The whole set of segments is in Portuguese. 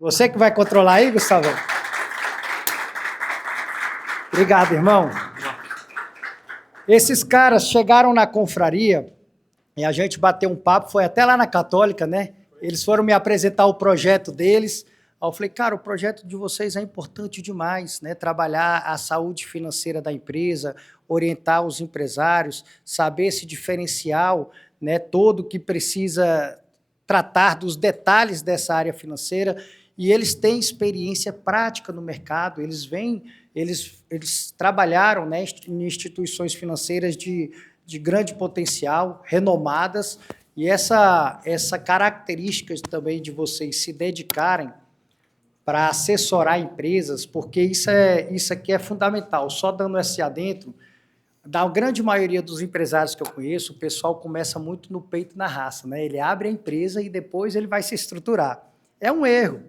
Você que vai controlar aí, Gustavo? Obrigado, irmão. Esses caras chegaram na confraria e a gente bateu um papo, foi até lá na Católica, né? Eles foram me apresentar o projeto deles. Aí eu falei, cara, o projeto de vocês é importante demais, né? Trabalhar a saúde financeira da empresa, orientar os empresários, saber esse diferencial, né, todo que precisa tratar dos detalhes dessa área financeira, e eles têm experiência prática no mercado, eles trabalharam, né, em instituições financeiras de grande potencial, renomadas, e essa característica também de vocês se dedicarem para assessorar empresas, porque isso aqui é fundamental. Só dando esse adentro, da grande maioria dos empresários que eu conheço, o pessoal começa muito no peito e na raça, né? Ele abre a empresa e depois ele vai se estruturar. É um erro.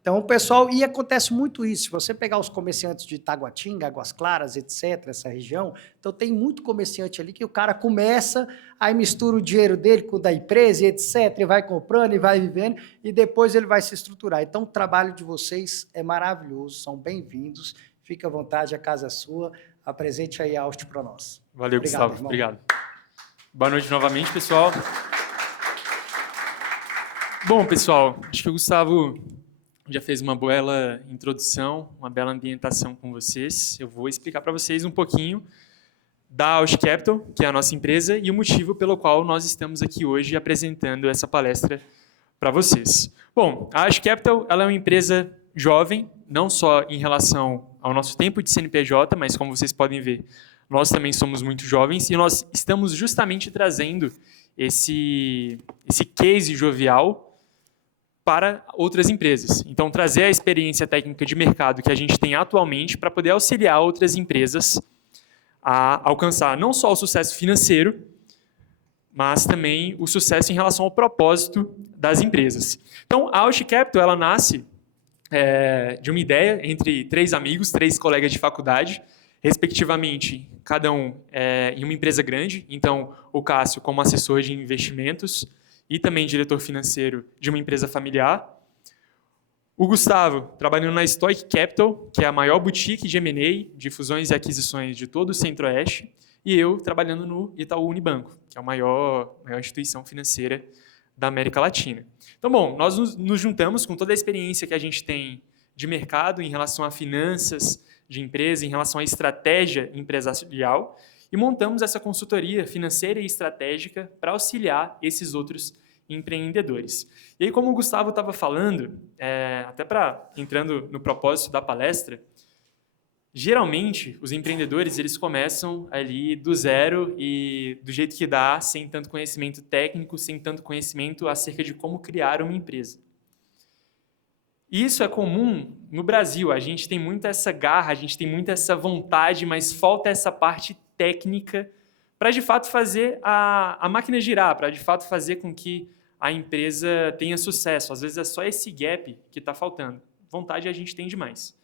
Então, o pessoal, e acontece muito isso, se você pegar os comerciantes de Taguatinga, Águas Claras, etc., essa região, então tem muito comerciante ali que o cara começa, aí mistura o dinheiro dele com o da empresa, etc., e vai comprando e vai vivendo, e depois ele vai se estruturar. Então, o trabalho de vocês é maravilhoso, são bem-vindos, fique à vontade, a casa é sua, apresente aí a Aust para nós. Valeu, Obrigado, Gustavo. irmão. Obrigado. Boa noite novamente, pessoal. Bom, pessoal, acho que o Gustavo já fez uma bela introdução, uma bela ambientação com vocês. Eu vou explicar para vocês um pouquinho da Ausch Capital, que é a nossa empresa, e o motivo pelo qual nós estamos aqui hoje apresentando essa palestra para vocês. Bom, a Ausch Capital ela é uma empresa jovem, não só em relação ao nosso tempo de CNPJ, mas como vocês podem ver, nós também somos muito jovens e nós estamos justamente trazendo esse case jovial para outras empresas. Então, trazer a experiência técnica de mercado que a gente tem atualmente para poder auxiliar outras empresas a alcançar não só o sucesso financeiro, mas também o sucesso em relação ao propósito das empresas. Então, a Ausch Capital ela nasce de uma ideia entre 3 amigos, 3 colegas de faculdade, respectivamente, cada um em uma empresa grande. Então, o Cássio como assessor de investimentos e também diretor financeiro de uma empresa familiar. O Gustavo, trabalhando na Stoic Capital, que é a maior boutique de M&A, de fusões e aquisições de todo o Centro-Oeste. E eu, trabalhando no Itaú Unibanco, que é a maior instituição financeira da América Latina. Então, bom, nós nos juntamos com toda a experiência que a gente tem de mercado em relação a finanças de empresa, em relação à estratégia empresarial, e montamos essa consultoria financeira e estratégica para auxiliar esses outros empreendedores. E aí, como o Gustavo estava falando, até entrando no propósito da palestra, geralmente os empreendedores eles começam ali do zero e do jeito que dá, sem tanto conhecimento técnico, sem tanto conhecimento acerca de como criar uma empresa. Isso é comum no Brasil, a gente tem muito essa garra, a gente tem muito essa vontade, mas falta essa parte técnica para de fato fazer a máquina girar, para de fato fazer com que a empresa tenha sucesso. Às vezes é só esse gap que está faltando. Vontade a gente tem demais.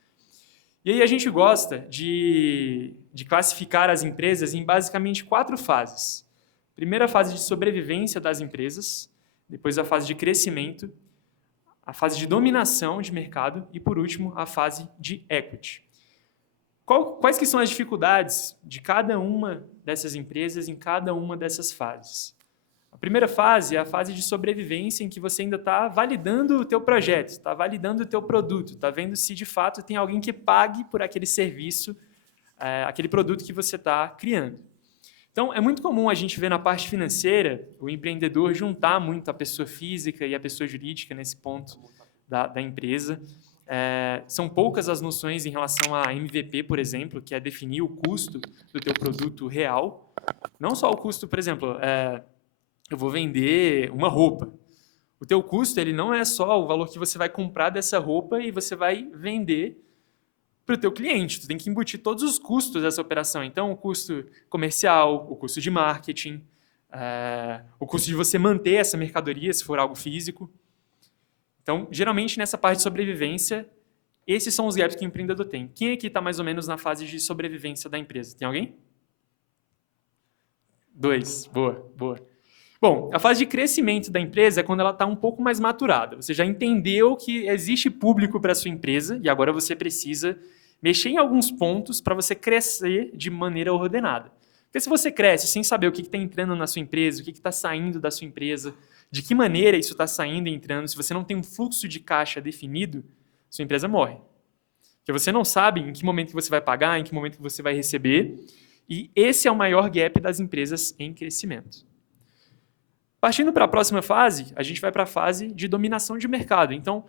E aí a gente gosta de classificar as empresas em basicamente 4 fases. Primeira fase de sobrevivência das empresas, depois a fase de crescimento, a fase de dominação de mercado e, por último, a fase de equity. Quais que são as dificuldades de cada uma dessas empresas em cada uma dessas fases? A primeira fase é a fase de sobrevivência, em que você ainda está validando o teu projeto, está validando o teu produto, está vendo se de fato tem alguém que pague por aquele serviço, aquele produto que você está criando. Então, é muito comum a gente ver na parte financeira o empreendedor juntar muito a pessoa física e a pessoa jurídica nesse ponto da empresa. São poucas as noções em relação a MVP, por exemplo, que é definir o custo do teu produto real. Não só o custo, por exemplo, eu vou vender uma roupa. O teu custo ele não é só o valor que você vai comprar dessa roupa e você vai vender para o teu cliente. Tu tem que embutir todos os custos dessa operação. Então, o custo comercial, o custo de marketing, o custo de você manter essa mercadoria, se for algo físico. Então, geralmente, nessa parte de sobrevivência, esses são os gaps que o empreendedor tem. Quem aqui está mais ou menos na fase de sobrevivência da empresa? Tem alguém? 2. Boa, boa. Bom, a fase de crescimento da empresa é quando ela está um pouco mais maturada. Você já entendeu que existe público para a sua empresa e agora você precisa mexer em alguns pontos para você crescer de maneira ordenada. Porque se você cresce sem saber o que está entrando na sua empresa, o que está saindo da sua empresa, de que maneira isso está saindo e entrando, se você não tem um fluxo de caixa definido, sua empresa morre. Porque você não sabe em que momento que você vai pagar, em que momento que você vai receber, e esse é o maior gap das empresas em crescimento. Partindo para a próxima fase, a gente vai para a fase de dominação de mercado. Então,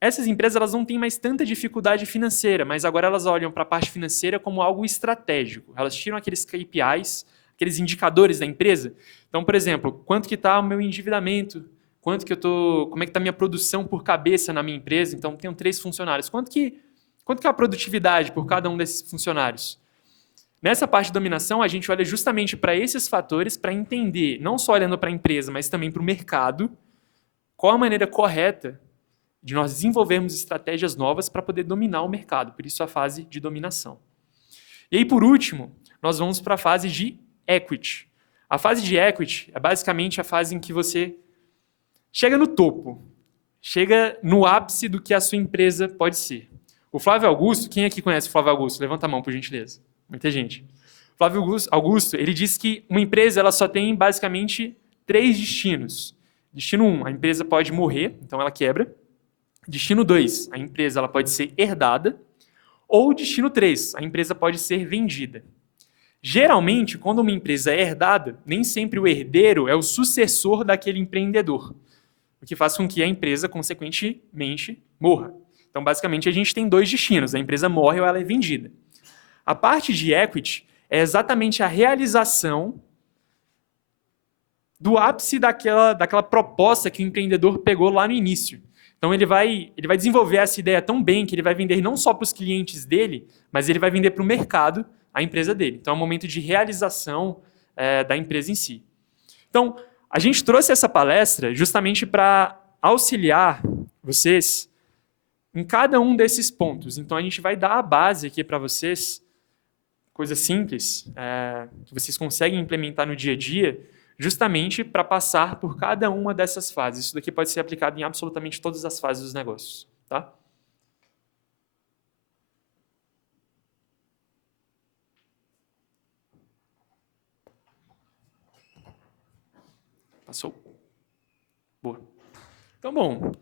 essas empresas elas não têm mais tanta dificuldade financeira, mas agora elas olham para a parte financeira como algo estratégico. Elas tiram aqueles KPIs, aqueles indicadores da empresa. Então, por exemplo, quanto que está o meu endividamento? Como é que está a minha produção por cabeça na minha empresa? Então, tenho 3 funcionários. Quanto que é a produtividade por cada um desses funcionários? Nessa parte de dominação, a gente olha justamente para esses fatores para entender, não só olhando para a empresa, mas também para o mercado, qual a maneira correta de nós desenvolvermos estratégias novas para poder dominar o mercado. Por isso, a fase de dominação. E aí, por último, nós vamos para a fase de equity. A fase de equity é basicamente a fase em que você chega no topo, chega no ápice do que a sua empresa pode ser. O Flávio Augusto, quem aqui conhece o Flávio Augusto? Levanta a mão, por gentileza. Muita gente. Flávio Augusto, ele diz que uma empresa ela só tem basicamente 3 destinos. Destino 1, a empresa pode morrer, então ela quebra. Destino 2, a empresa ela pode ser herdada. Ou destino 3, a empresa pode ser vendida. Geralmente, quando uma empresa é herdada, nem sempre o herdeiro é o sucessor daquele empreendedor, o que faz com que a empresa, consequentemente, morra. Então, basicamente, a gente tem 2 destinos, a empresa morre ou ela é vendida. A parte de equity é exatamente a realização do ápice daquela proposta que o empreendedor pegou lá no início. Então, ele vai desenvolver essa ideia tão bem que ele vai vender não só para os clientes dele, mas ele vai vender para o mercado a empresa dele. Então, é um momento de realização da empresa em si. Então, a gente trouxe essa palestra justamente para auxiliar vocês em cada um desses pontos. Então, a gente vai dar a base aqui para vocês, coisa simples, que vocês conseguem implementar no dia a dia, justamente para passar por cada uma dessas fases. Isso daqui pode ser aplicado em absolutamente todas as fases dos negócios. Tá? Passou? Boa. Então, bom,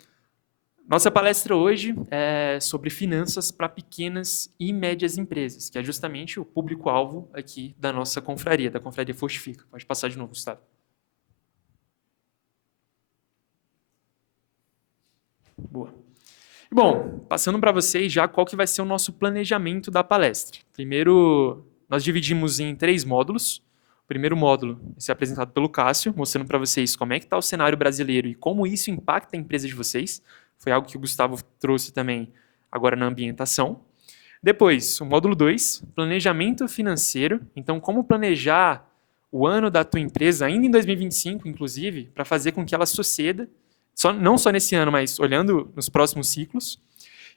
nossa palestra hoje é sobre finanças para pequenas e médias empresas, que é justamente o público-alvo aqui da nossa confraria, da Confraria Fortifica. Pode passar de novo, Gustavo. Boa. Bom, passando para vocês já qual que vai ser o nosso planejamento da palestra. Primeiro, nós dividimos em 3 módulos. O primeiro módulo vai ser apresentado pelo Cássio, mostrando para vocês como é que está o cenário brasileiro e como isso impacta a empresa de vocês. Foi algo que o Gustavo trouxe também agora na ambientação. Depois, o módulo 2, planejamento financeiro. Então, como planejar o ano da tua empresa, ainda em 2025, inclusive, para fazer com que ela suceda, não só nesse ano, mas olhando nos próximos ciclos.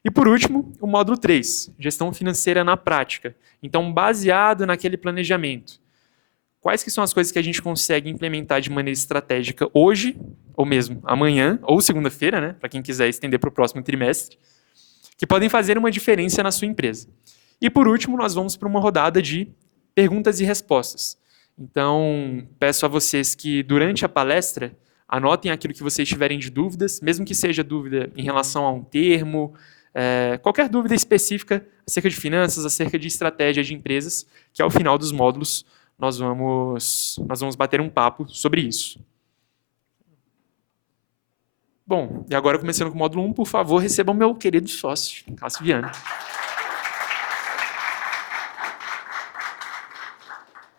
E, por último, o módulo 3, gestão financeira na prática. Então, baseado naquele planejamento, quais que são as coisas que a gente consegue implementar de maneira estratégica hoje, ou mesmo amanhã, ou segunda-feira, né, para quem quiser estender para o próximo trimestre, que podem fazer uma diferença na sua empresa. E, por último, nós vamos para uma rodada de perguntas e respostas. Então, peço a vocês que, durante a palestra, anotem aquilo que vocês tiverem de dúvidas, mesmo que seja dúvida em relação a um termo, qualquer dúvida específica acerca de finanças, acerca de estratégia de empresas, que ao final dos módulos nós vamos bater um papo sobre isso. Bom, e agora começando com o módulo 1, por favor, recebam meu querido sócio, Cássio Viana.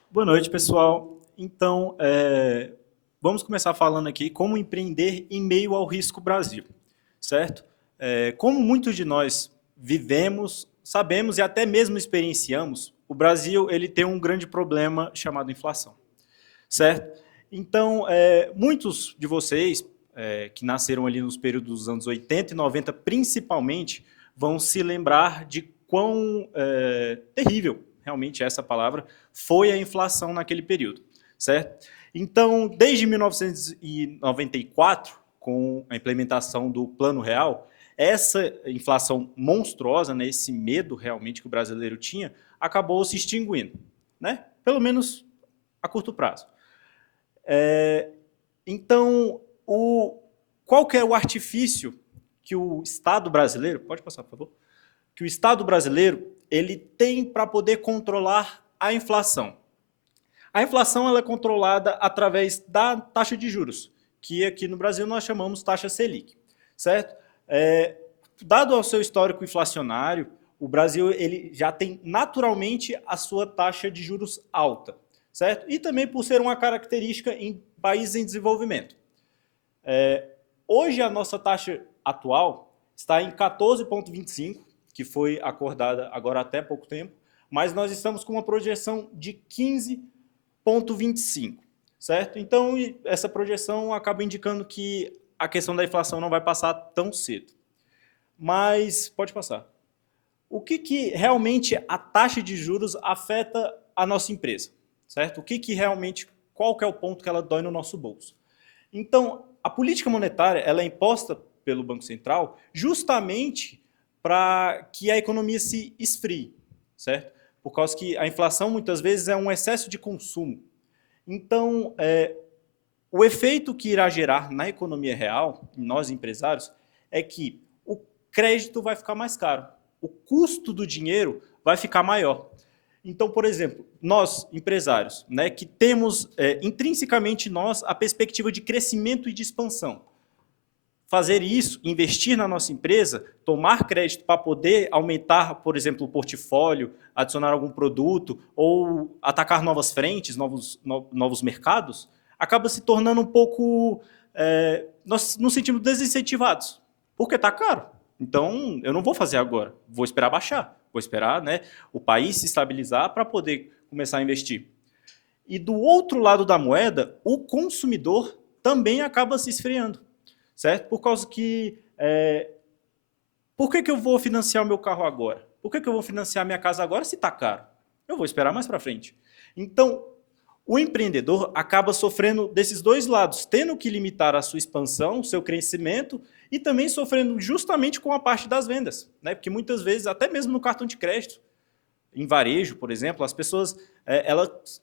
Boa noite, pessoal. Então, vamos começar falando aqui como empreender em meio ao risco Brasil, certo? Como muitos de nós vivemos, sabemos e até mesmo experienciamos, o Brasil ele tem um grande problema chamado inflação, certo? Então, muitos de vocês que nasceram ali nos períodos dos anos 80 e 90, principalmente, vão se lembrar de quão terrível, realmente essa palavra, foi a inflação naquele período, certo? Então, desde 1994, com a implementação do Plano Real, essa inflação monstruosa, né, esse medo realmente que o brasileiro tinha, acabou se extinguindo, né? Pelo menos a curto prazo. Então, qual que é o artifício que o Estado brasileiro, pode passar, por favor, que o Estado brasileiro ele tem para poder controlar a inflação? A inflação ela é controlada através da taxa de juros, que aqui no Brasil nós chamamos taxa Selic, certo? Dado ao seu histórico inflacionário, o Brasil ele já tem naturalmente a sua taxa de juros alta, certo? E também por ser uma característica em países em desenvolvimento. Hoje a nossa taxa atual está em 14,25, que foi acordada agora até pouco tempo, mas nós estamos com uma projeção de 15,25, certo? Então, essa projeção acaba indicando que a questão da inflação não vai passar tão cedo. Mas, pode passar. O que realmente a taxa de juros afeta a nossa empresa, certo? Qual que é o ponto que ela dói no nosso bolso? Então, a política monetária ela é imposta pelo Banco Central justamente para que a economia se esfrie, certo? Por causa que a inflação, muitas vezes, é um excesso de consumo. Então, o efeito que irá gerar na economia real, nós empresários, é que o crédito vai ficar mais caro, o custo do dinheiro vai ficar maior. Então, por exemplo, nós, empresários, né, que temos intrinsecamente nós a perspectiva de crescimento e de expansão, fazer isso, investir na nossa empresa, tomar crédito para poder aumentar, por exemplo, o portfólio, adicionar algum produto ou atacar novas frentes, novos mercados, acaba se tornando um pouco... nós nos sentimos desincentivados, porque está caro. Então, eu não vou fazer agora, vou esperar baixar, vou esperar, né, o país se estabilizar para poder começar a investir. E do outro lado da moeda, o consumidor também acaba se esfriando, certo? Por causa que... por que eu vou financiar o meu carro agora? Por que eu vou financiar a minha casa agora se está caro? Eu vou esperar mais para frente. Então, o empreendedor acaba sofrendo desses dois lados, tendo que limitar a sua expansão, o seu crescimento, e também sofrendo justamente com a parte das vendas, né? Porque muitas vezes, até mesmo no cartão de crédito, em varejo, por exemplo, as pessoas elas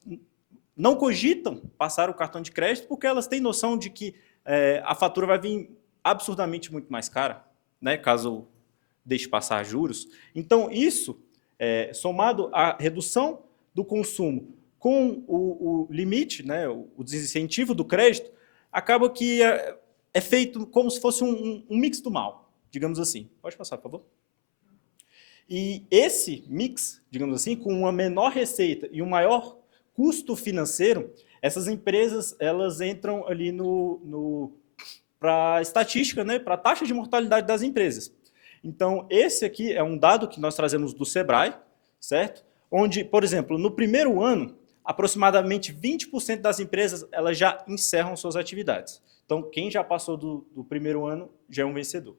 não cogitam passar o cartão de crédito porque elas têm noção de que a fatura vai vir absurdamente muito mais cara, né? Caso deixe passar juros. Então, isso, somado à redução do consumo com o limite, né, o desincentivo do crédito, acaba que é feito como se fosse um mix do mal, digamos assim. Pode passar, por favor. E esse mix, digamos assim, com uma menor receita e um maior custo financeiro, essas empresas elas entram ali para a estatística, né, para a taxa de mortalidade das empresas. Então, esse aqui é um dado que nós trazemos do Sebrae, certo? Onde, por exemplo, no primeiro ano, aproximadamente 20% das empresas elas já encerram suas atividades. Então, quem já passou do primeiro ano já é um vencedor.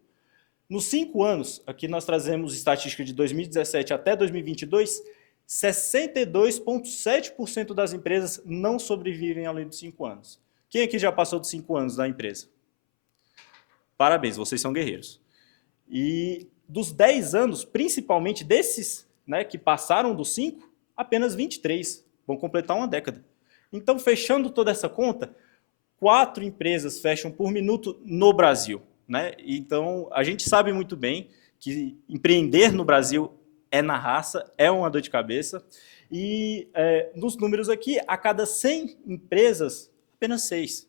Nos 5 anos, aqui nós trazemos estatística de 2017 até 2022, 62,7% das empresas não sobrevivem além dos 5 anos. Quem aqui já passou dos 5 anos da empresa? Parabéns, vocês são guerreiros. E dos 10 anos, principalmente desses, né, que passaram dos 5, apenas 23 vão completar uma década. Então, fechando toda essa conta, 4 empresas fecham por minuto no Brasil, né? Então, a gente sabe muito bem que empreender no Brasil é na raça, é uma dor de cabeça. E nos números aqui, a cada 100 empresas, apenas 6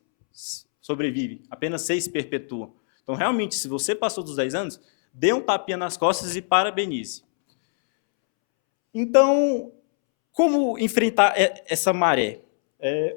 sobrevivem, apenas 6 perpetuam. Então, realmente, se você passou dos 10 anos, dê um tapinha nas costas e parabenize. Então, como enfrentar essa maré?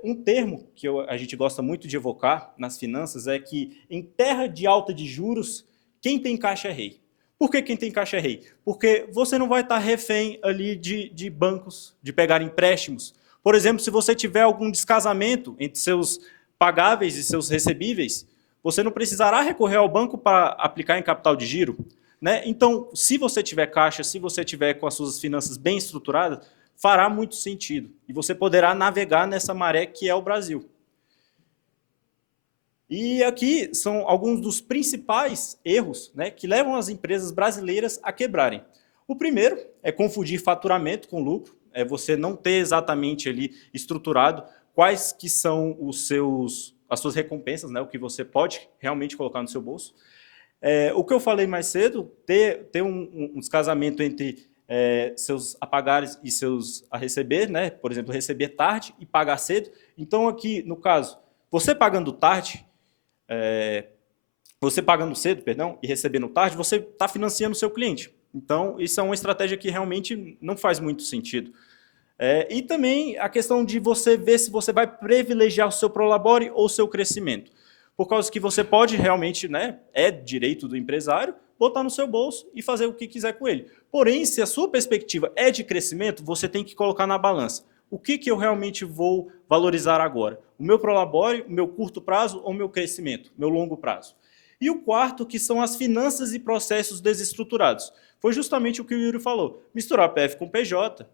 Um termo que a gente gosta muito de evocar nas finanças é que, em terra de alta de juros, quem tem caixa é rei. Por que quem tem caixa é rei? Porque você não vai estar refém ali de bancos, de pegar empréstimos. Por exemplo, se você tiver algum descasamento entre seus pagáveis e seus recebíveis, você não precisará recorrer ao banco para aplicar em capital de giro, né? Então, se você tiver caixa, se você tiver com as suas finanças bem estruturadas, fará muito sentido. E você poderá navegar nessa maré que é o Brasil. E aqui são alguns dos principais erros, né, que levam as empresas brasileiras a quebrarem. O primeiro é confundir faturamento com lucro, é você não ter exatamente ali estruturado quais que são as suas recompensas, né, o que você pode realmente colocar no seu bolso. O que eu falei mais cedo, ter um descasamento entre seus a pagares e seus a receber, né, por exemplo, receber tarde e pagar cedo. Então aqui, no caso, você pagando tarde, você pagando cedo, perdão, e recebendo tarde, você está financiando o seu cliente. Então, isso é uma estratégia que realmente não faz muito sentido. E também a questão de você ver se você vai privilegiar o seu prolabore ou o seu crescimento. Por causa que você pode realmente, né, é direito do empresário, botar no seu bolso e fazer o que quiser com ele. Porém, se a sua perspectiva é de crescimento, você tem que colocar na balança. O que eu realmente vou valorizar agora? O meu prolabore, o meu curto prazo ou o meu crescimento, meu longo prazo? E o quarto, que são as finanças e processos desestruturados. Foi justamente o que o Yuri falou. Misturar PF com PJ,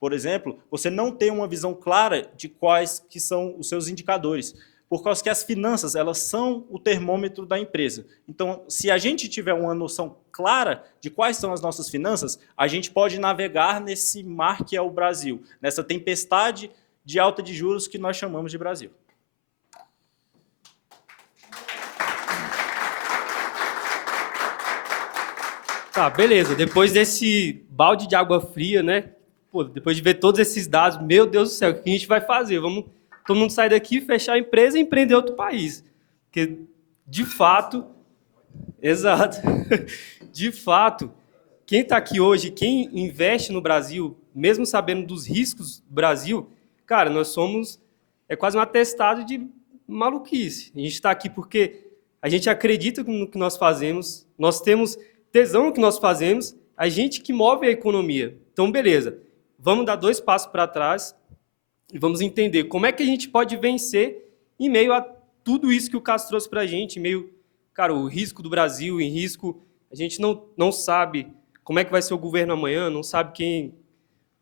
por exemplo, você não tem uma visão clara de quais que são os seus indicadores, por causa que as finanças, elas são o termômetro da empresa. Então, se a gente tiver uma noção clara de quais são as nossas finanças, a gente pode navegar nesse mar que é o Brasil, nessa tempestade de alta de juros que nós chamamos de Brasil. Tá, beleza. Depois desse balde de água fria, né? Pô, depois de ver todos esses dados, meu Deus do céu, o que a gente vai fazer? Vamos todo mundo sair daqui, fechar a empresa e empreender outro país. Porque, de fato, exato, de fato, quem está aqui hoje, quem investe no Brasil, mesmo sabendo dos riscos do Brasil, cara, nós somos, quase um atestado de maluquice. A gente está aqui porque a gente acredita no que nós fazemos, nós temos tesão no que nós fazemos, a gente que move a economia. Então, beleza, vamos dar 2 passos para trás e vamos entender como é que a gente pode vencer em meio a tudo isso que o Cássio trouxe para a gente, em meio, cara, o risco do Brasil, em risco, a gente não sabe como é que vai ser o governo amanhã, não sabe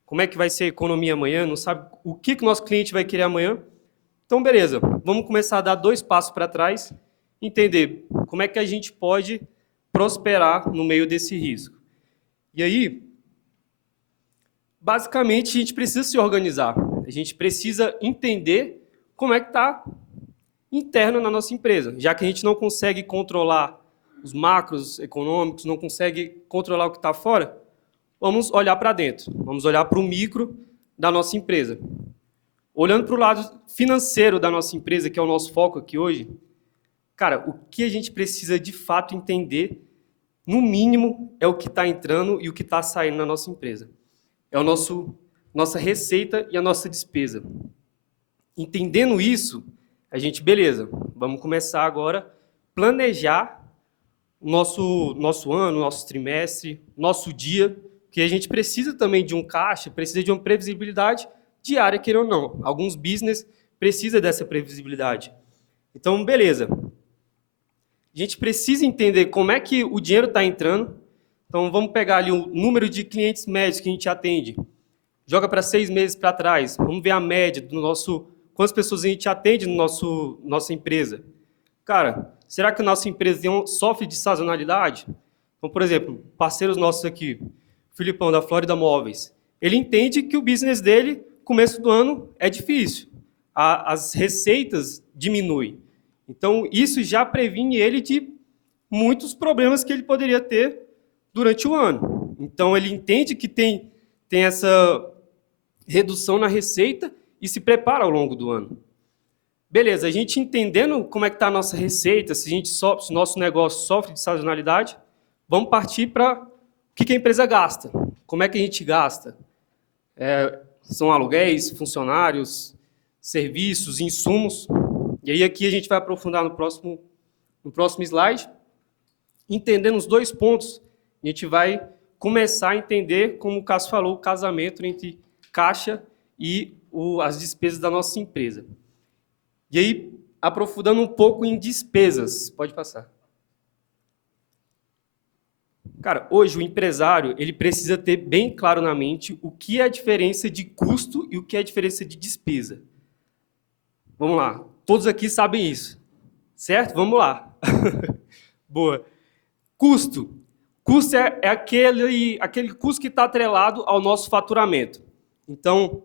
como é que vai ser a economia amanhã, não sabe o que o nosso cliente vai querer amanhã. Então, beleza, vamos começar a dar 2 passos para trás, entender como é que a gente pode prosperar no meio desse risco. E aí, basicamente, a gente precisa se organizar. A gente precisa entender como é que está interno na nossa empresa, já que a gente não consegue controlar os macros econômicos, não consegue controlar o que está fora, vamos olhar para dentro, vamos olhar para o micro da nossa empresa. Olhando para o lado financeiro da nossa empresa, que é o nosso foco aqui hoje, cara, o que a gente precisa de fato entender, no mínimo, é o que está entrando e o que está saindo na nossa empresa. É a nossa receita e a nossa despesa. Entendendo isso, a gente, beleza, vamos começar agora a planejar o nosso ano, nosso trimestre, nosso dia, que a gente precisa também de um caixa, precisa de uma previsibilidade diária, queira ou não. Alguns business precisam dessa previsibilidade. Então, beleza. A gente precisa entender como é que o dinheiro está entrando. Então, vamos pegar ali o número de clientes médios que a gente atende. Joga para 6 meses para trás. Vamos ver a média do quantas pessoas a gente atende no nossa empresa. Cara, será que a nossa empresa sofre de sazonalidade? Então, por exemplo, parceiros nossos aqui, o Filipão, da Flórida Móveis, ele entende que o business dele, começo do ano, é difícil. As receitas diminuem. Então, isso já previne ele de muitos problemas que ele poderia ter durante o ano. Então, ele entende que tem essa redução na receita e se prepara ao longo do ano. Beleza, a gente entendendo como é que está a nossa receita, se o nosso negócio sofre de sazonalidade, vamos partir para o que a empresa gasta. Como é que a gente gasta? São aluguéis, funcionários, serviços, insumos. E aí aqui a gente vai aprofundar no próximo slide. Entendendo os 2 pontos, a gente vai começar a entender, como o Cássio falou, o casamento entre caixa e as despesas da nossa empresa. E aí, aprofundando um pouco em despesas. Pode passar. Cara, hoje o empresário ele precisa ter bem claro na mente o que é a diferença de custo e o que é a diferença de despesa. Vamos lá. Todos aqui sabem isso. Certo? Vamos lá. Boa. Custo. Custo é aquele custo que está atrelado ao nosso faturamento. Então,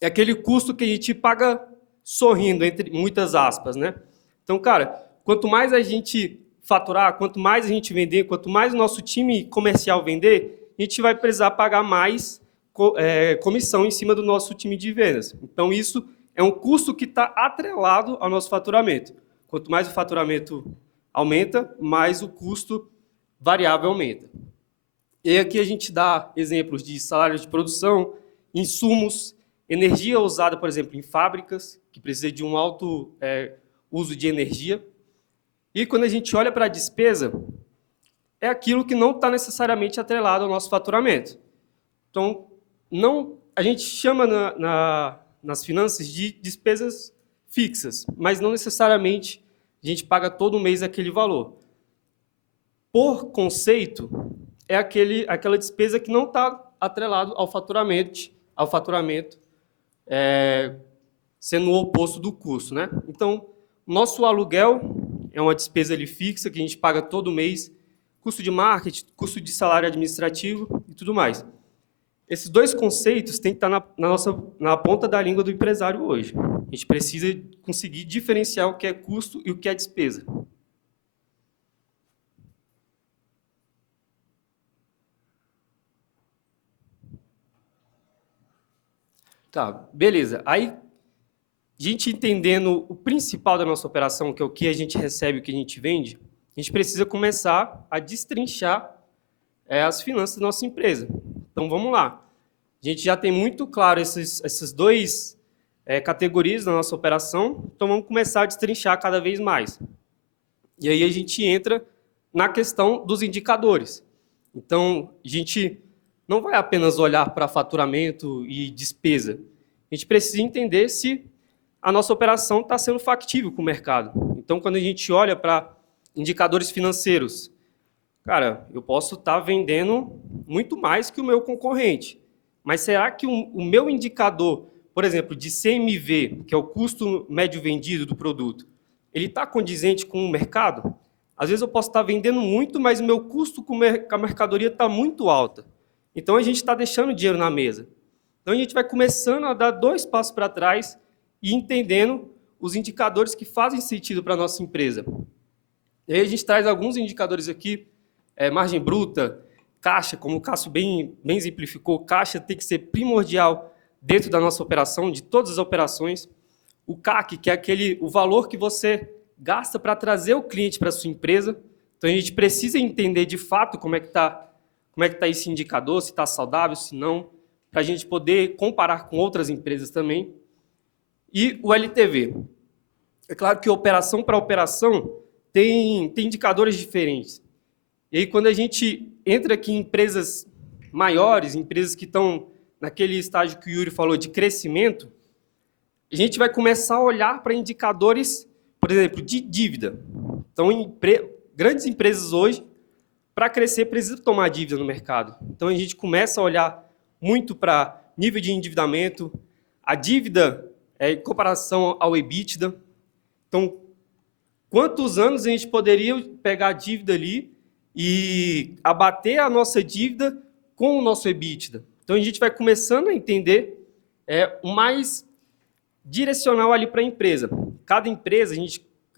é aquele custo que a gente paga sorrindo, entre muitas aspas, né? Então, cara, quanto mais a gente faturar, quanto mais a gente vender, quanto mais o nosso time comercial vender, a gente vai precisar pagar mais comissão em cima do nosso time de vendas. Então, isso é um custo que está atrelado ao nosso faturamento. Quanto mais o faturamento aumenta, mais o custo variável aumenta. E aqui a gente dá exemplos de salário de produção, insumos, energia usada, por exemplo, em fábricas, que precisa de um alto uso de energia. E quando a gente olha para a despesa, é aquilo que não está necessariamente atrelado ao nosso faturamento. Então, a gente chama nas finanças de despesas fixas, mas não necessariamente a gente paga todo mês aquele valor. Por conceito, é aquela despesa que não está atrelado ao faturamento, sendo o oposto do custo, né? Então, nosso aluguel é uma despesa ali fixa que a gente paga todo mês, custo de marketing, custo de salário administrativo e tudo mais. Esses dois conceitos têm que estar na ponta da língua do empresário hoje. A gente precisa conseguir diferenciar o que é custo e o que é despesa. Tá, beleza. Aí, a gente entendendo o principal da nossa operação, que é o que a gente recebe e o que a gente vende, a gente precisa começar a destrinchar as finanças da nossa empresa. Então, vamos lá. A gente já tem muito claro essas duas categorias na nossa operação, então vamos começar a destrinchar cada vez mais. E aí a gente entra na questão dos indicadores. Então, a gente não vai apenas olhar para faturamento e despesa. A gente precisa entender se a nossa operação está sendo factível com o mercado. Então, quando a gente olha para indicadores financeiros, cara, eu posso estar vendendo muito mais que o meu concorrente, mas será que o meu indicador, por exemplo, de CMV, que é o custo médio vendido do produto, ele está condizente com o mercado? Às vezes eu posso estar vendendo muito, mas o meu custo com a mercadoria está muito alta. Então, a gente está deixando dinheiro na mesa. Então, a gente vai começando a dar 2 passos para trás e entendendo os indicadores que fazem sentido para a nossa empresa. E aí a gente traz alguns indicadores aqui, margem bruta, caixa, como o Cássio bem exemplificou, caixa tem que ser primordial dentro da nossa operação, de todas as operações. O CAC, que é o valor que você gasta para trazer o cliente para a sua empresa. Então, a gente precisa entender de fato como é que está esse indicador, se está saudável, se não, para a gente poder comparar com outras empresas também. E o LTV. É claro que operação para operação tem indicadores diferentes. E aí, quando a gente entra aqui em empresas maiores, empresas que estão naquele estágio que o Yuri falou de crescimento, a gente vai começar a olhar para indicadores, por exemplo, de dívida. Então, grandes empresas hoje, para crescer, precisam tomar dívida no mercado. Então, a gente começa a olhar muito para nível de endividamento, a dívida em comparação ao EBITDA. Então, quantos anos a gente poderia pegar a dívida ali e abater a nossa dívida com o nosso EBITDA? Então, a gente vai começando a entender o mais direcional ali para a empresa. Cada empresa,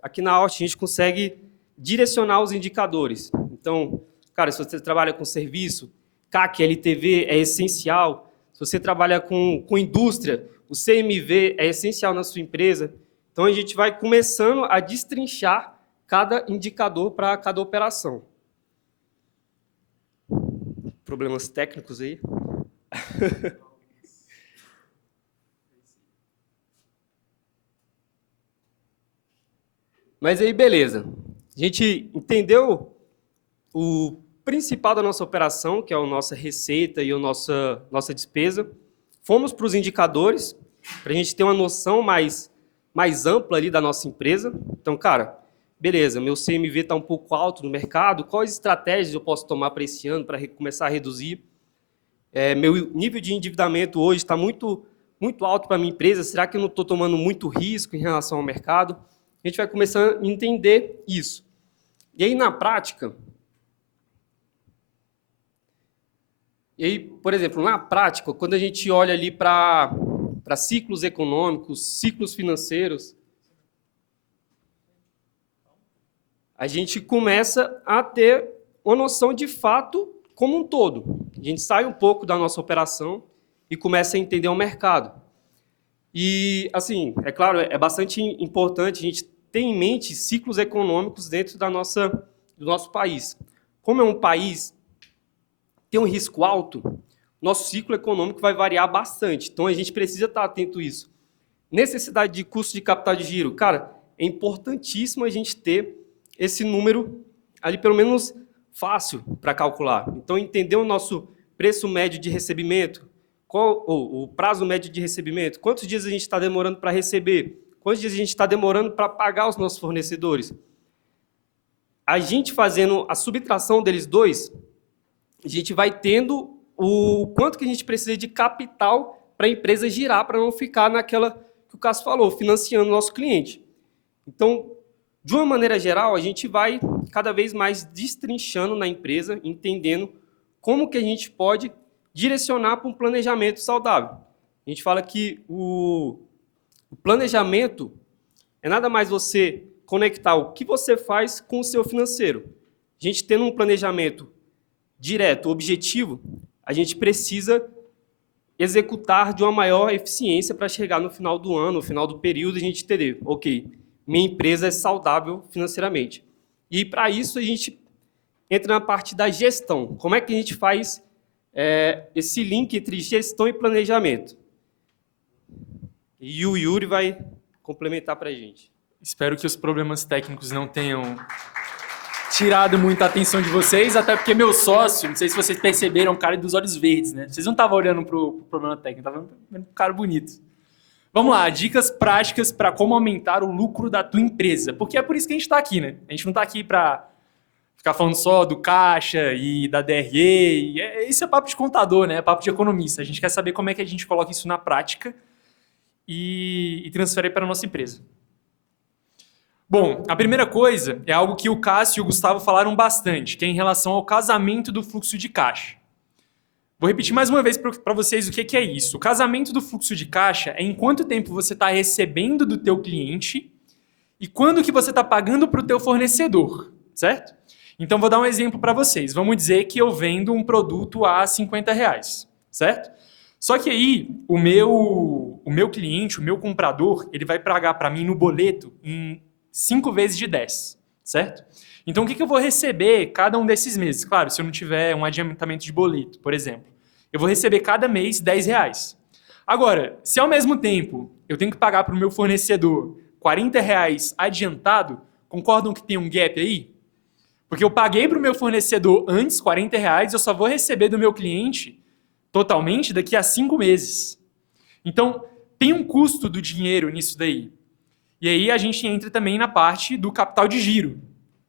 aqui na Aust, a gente consegue direcionar os indicadores. Então, cara, se você trabalha com serviço, CAC, LTV é essencial. Se você trabalha com indústria, o CMV é essencial na sua empresa. Então, a gente vai começando a destrinchar cada indicador para cada operação. Problemas técnicos aí? Mas aí, beleza. A gente entendeu o principal da nossa operação, que é a nossa receita e a nossa despesa. Fomos para os indicadores, para a gente ter uma noção mais ampla ali da nossa empresa. Então, cara, beleza, meu CMV está um pouco alto no mercado, quais estratégias eu posso tomar para esse ano, para começar a reduzir? Meu nível de endividamento hoje está muito alto para a minha empresa, será que eu não estou tomando muito risco em relação ao mercado? A a gente vai começando a entender isso. E aí, na prática, por exemplo, na prática, quando a gente olha ali para ciclos econômicos, ciclos financeiros, a gente começa a ter uma noção de fato como um todo. A gente sai um pouco da nossa operação e começa a entender o mercado. E, assim, é claro, é bastante importante a gente ter em mente ciclos econômicos dentro do nosso país. Como é um país que tem um risco alto, nosso ciclo econômico vai variar bastante. Então, a gente precisa estar atento a isso. Necessidade de custo de capital de giro. Cara, é importantíssimo a gente ter esse número ali, pelo menos, fácil para calcular. Então, entender o nosso preço médio de recebimento, qual o prazo médio de recebimento, quantos dias a gente está demorando para receber, quantos dias a gente está demorando para pagar os nossos fornecedores. A gente fazendo a subtração deles dois, a gente vai tendo o quanto que a gente precisa de capital para a empresa girar, para não ficar naquela que o Cássio falou, financiando o nosso cliente. Então, de uma maneira geral, a gente vai cada vez mais destrinchando na empresa, entendendo como que a gente pode direcionar para um planejamento saudável. A gente fala que o planejamento é nada mais você conectar o que você faz com o seu financeiro. A gente tendo um planejamento direto, objetivo, a gente precisa executar de uma maior eficiência para chegar no final do ano, no final do período, a gente entender, ok, minha empresa é saudável financeiramente. E, para isso, a gente entra na parte da gestão. Como é que a gente faz esse link entre gestão e planejamento? E o Yuri vai complementar para a gente. Espero que os problemas técnicos não tenham tirado muita atenção de vocês, até porque meu sócio, não sei se vocês perceberam, é um cara dos olhos verdes, né? Vocês não estavam olhando para o problema técnico, estavam vendo um cara bonito. Vamos lá, dicas práticas para como aumentar o lucro da tua empresa. Porque é por isso que a gente está aqui, né? A gente não está aqui para ficar falando só do caixa e da DRE. Isso é papo de contador, né? É papo de economista. A gente quer saber como é que a gente coloca isso na prática e transfere para a nossa empresa. Bom, a primeira coisa é algo que o Cássio e o Gustavo falaram bastante, que é em relação ao casamento do fluxo de caixa. Vou repetir mais uma vez para vocês o que é isso. O casamento do fluxo de caixa é em quanto tempo você está recebendo do teu cliente e quando que você está pagando para o teu fornecedor, certo? Então, vou dar um exemplo para vocês. Vamos dizer que eu vendo um produto a R$50, certo? Só que aí, o meu cliente, o meu comprador, ele vai pagar para mim no boleto em 5 vezes de 10, certo? Então, o que eu vou receber cada um desses meses? Claro, se eu não tiver um adiantamento de boleto, por exemplo. Eu vou receber cada mês R$10. Agora, se ao mesmo tempo eu tenho que pagar para o meu fornecedor R$40 adiantado, concordam que tem um gap aí? Porque eu paguei para o meu fornecedor antes R$40, eu só vou receber do meu cliente totalmente daqui a 5 meses. Então, tem um custo do dinheiro nisso daí. E aí a gente entra também na parte do capital de giro,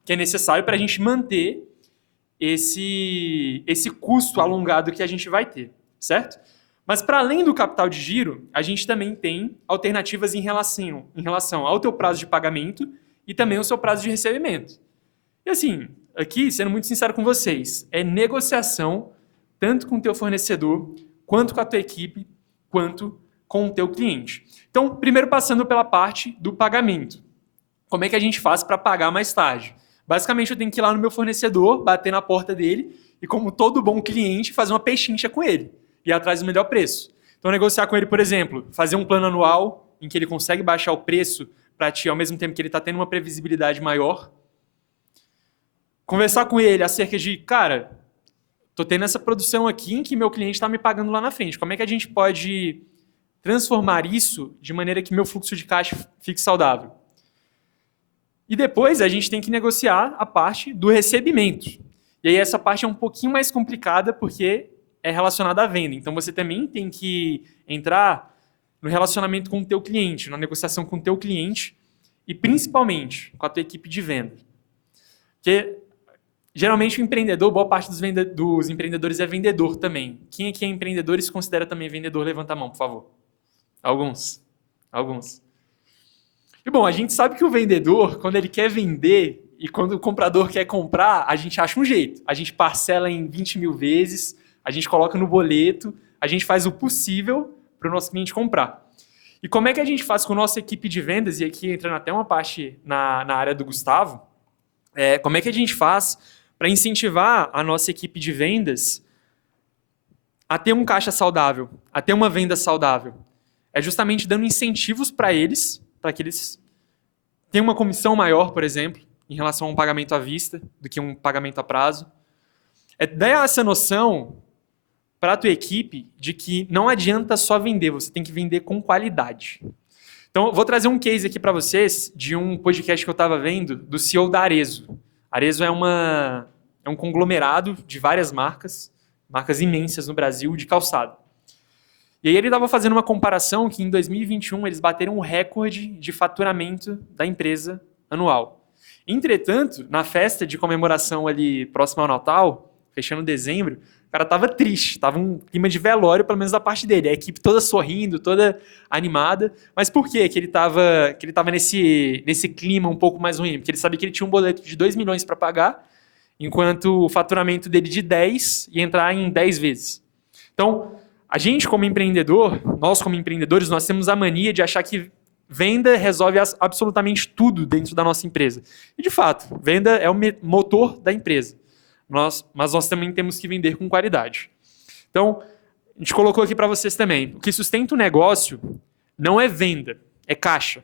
que é necessário para a gente manter esse custo alongado que a gente vai ter, certo? Mas para além do capital de giro, a gente também tem alternativas em relação ao teu prazo de pagamento e também ao seu prazo de recebimento. E assim, aqui, sendo muito sincero com vocês, é negociação tanto com o teu fornecedor, quanto com a tua equipe, quanto com o teu cliente. Então, primeiro passando pela parte do pagamento. Como é que a gente faz para pagar mais tarde? Basicamente, eu tenho que ir lá no meu fornecedor, bater na porta dele e, como todo bom cliente, fazer uma pechincha com ele e ir atrás do melhor preço. Então, negociar com ele, por exemplo, fazer um plano anual em que ele consegue baixar o preço para ti ao mesmo tempo que ele está tendo uma previsibilidade maior. Conversar com ele acerca de, cara, estou tendo essa produção aqui em que meu cliente está me pagando lá na frente. Como é que a gente pode transformar isso de maneira que meu fluxo de caixa fique saudável? E depois a gente tem que negociar a parte do recebimento. E aí essa parte é um pouquinho mais complicada porque é relacionada à venda. Então você também tem que entrar no relacionamento com o teu cliente, na negociação com o teu cliente e principalmente com a tua equipe de venda. Porque geralmente o empreendedor, boa parte dos empreendedores é vendedor também. Quem aqui é empreendedor e se considera também vendedor, levanta a mão, por favor. Alguns. E, bom, a gente sabe que o vendedor, quando ele quer vender e quando o comprador quer comprar, a gente acha um jeito. A gente parcela em 20 mil vezes, a gente coloca no boleto, a gente faz o possível para o nosso cliente comprar. E como é que a gente faz com a nossa equipe de vendas, e aqui entrando até uma parte na área do Gustavo, como é que a gente faz para incentivar a nossa equipe de vendas a ter um caixa saudável, a ter uma venda saudável? É justamente dando incentivos para que eles tenham uma comissão maior, por exemplo, em relação a um pagamento à vista do que um pagamento a prazo. É dar essa noção para a tua equipe de que não adianta só vender, você tem que vender com qualidade. Então, eu vou trazer um case aqui para vocês de um podcast que eu estava vendo do CEO da Arezzo. Arezzo é um conglomerado de várias marcas imensas no Brasil de calçado. E aí ele estava fazendo uma comparação que em 2021 eles bateram um recorde de faturamento da empresa anual. Entretanto, na festa de comemoração ali próximo ao Natal, fechando dezembro, o cara estava triste, estava um clima de velório, pelo menos da parte dele. A equipe toda sorrindo, toda animada. Mas por quê que ele estava nesse clima um pouco mais ruim? Porque ele sabia que ele tinha um boleto de 2 milhões para pagar, enquanto o faturamento dele de 10 ia entrar em 10 vezes. Então, a gente como empreendedor, nós como empreendedores, nós temos a mania de achar que venda resolve absolutamente tudo dentro da nossa empresa. E, de fato, venda é o motor da empresa. Mas nós também temos que vender com qualidade. Então, a gente colocou aqui para vocês também. O que sustenta o negócio não é venda, é caixa.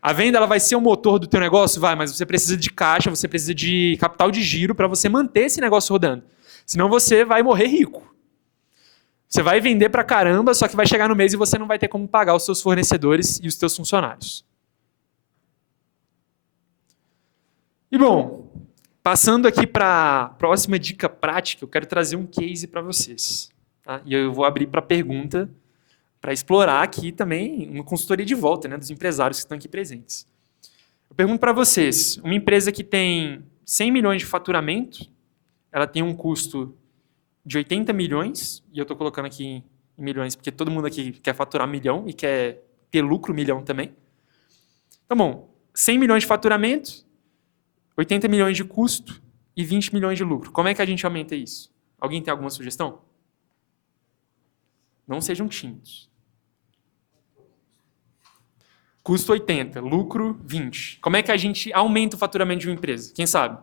A venda ela vai ser o motor do teu negócio? Vai, mas você precisa de caixa, você precisa de capital de giro para você manter esse negócio rodando. Senão você vai morrer rico. Você vai vender para caramba, só que vai chegar no mês e você não vai ter como pagar os seus fornecedores e os seus funcionários. E bom, passando aqui para a próxima dica prática, eu quero trazer um case para vocês. Tá? E eu vou abrir para pergunta, para explorar aqui também uma consultoria de volta, né, dos empresários que estão aqui presentes. Eu pergunto para vocês, uma empresa que tem 100 milhões de faturamento, ela tem um custo de 80 milhões, e eu estou colocando aqui em milhões, porque todo mundo aqui quer faturar milhão e quer ter lucro milhão também. Então, bom, 100 milhões de faturamento, 80 milhões de custo e 20 milhões de lucro. Como é que a gente aumenta isso? Alguém tem alguma sugestão? Não sejam tímidos. Custo 80, lucro 20. Como é que a gente aumenta o faturamento de uma empresa? Quem sabe?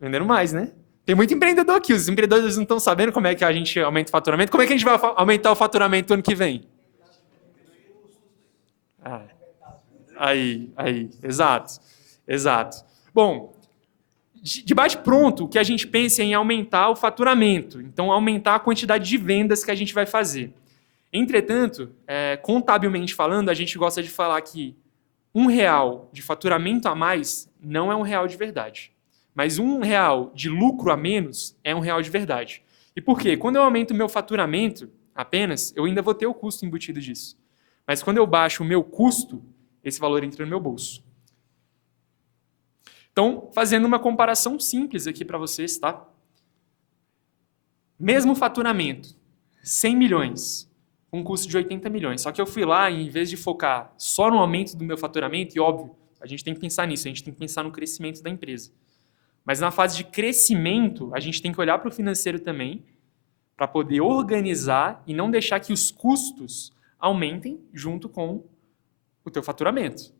Vendendo mais, né? Tem muito empreendedor aqui. Os empreendedores não estão sabendo como é que a gente aumenta o faturamento. Como é que a gente vai aumentar o faturamento ano que vem? Aí. Exato. Bom, de bate-pronto, o que a gente pensa é em aumentar o faturamento. Então, aumentar a quantidade de vendas que a gente vai fazer. Entretanto, contabilmente falando, a gente gosta de falar que R$1 de faturamento a mais não é R$1 de verdade. Mas R$1 de lucro a menos é R$1 de verdade. E por quê? Quando eu aumento o meu faturamento apenas, eu ainda vou ter o custo embutido disso. Mas quando eu baixo o meu custo, esse valor entra no meu bolso. Então, fazendo uma comparação simples aqui para vocês, tá? Mesmo faturamento, 100 milhões, com um custo de 80 milhões. Só que eu fui lá e, em vez de focar só no aumento do meu faturamento, e óbvio, a gente tem que pensar nisso, a gente tem que pensar no crescimento da empresa. Mas na fase de crescimento, a gente tem que olhar para o financeiro também, para poder organizar e não deixar que os custos aumentem junto com o teu faturamento.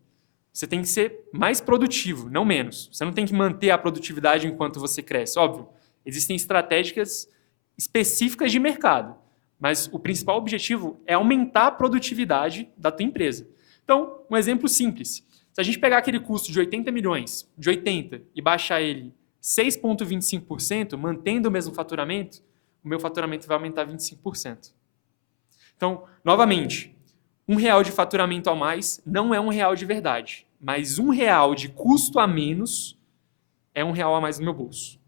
Você tem que ser mais produtivo, não menos. Você não tem que manter a produtividade enquanto você cresce. Óbvio, existem estratégias específicas de mercado, mas o principal objetivo é aumentar a produtividade da tua empresa. Então, um exemplo simples. Se a gente pegar aquele custo de 80 milhões, de 80, e baixar ele 6,25%, mantendo o mesmo faturamento, o meu faturamento vai aumentar 25%. Então, novamente, R$1 de faturamento a mais não é R$1 de verdade, mas R$1 de custo a menos é R$1 a mais no meu bolso.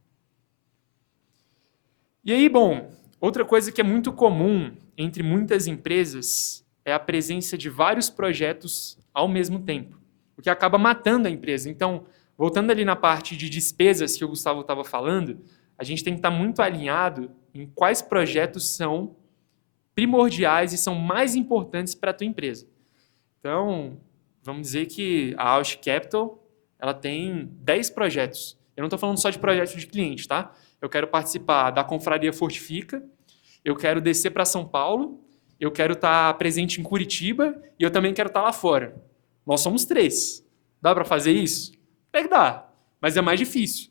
E aí, bom, outra coisa que é muito comum entre muitas empresas é a presença de vários projetos ao mesmo tempo, o que acaba matando a empresa. Então, voltando ali na parte de despesas que o Gustavo estava falando, a gente tem que estar muito alinhado em quais projetos são primordiais e são mais importantes para a tua empresa. Então, vamos dizer que a Ausch Capital ela tem 10 projetos. Eu não estou falando só de projetos de cliente, tá? Eu quero participar da Confraria Fortifica, eu quero descer para São Paulo, eu quero estar presente em Curitiba e eu também quero estar lá fora. Nós somos 3. Dá para fazer isso? É que dá, mas é mais difícil.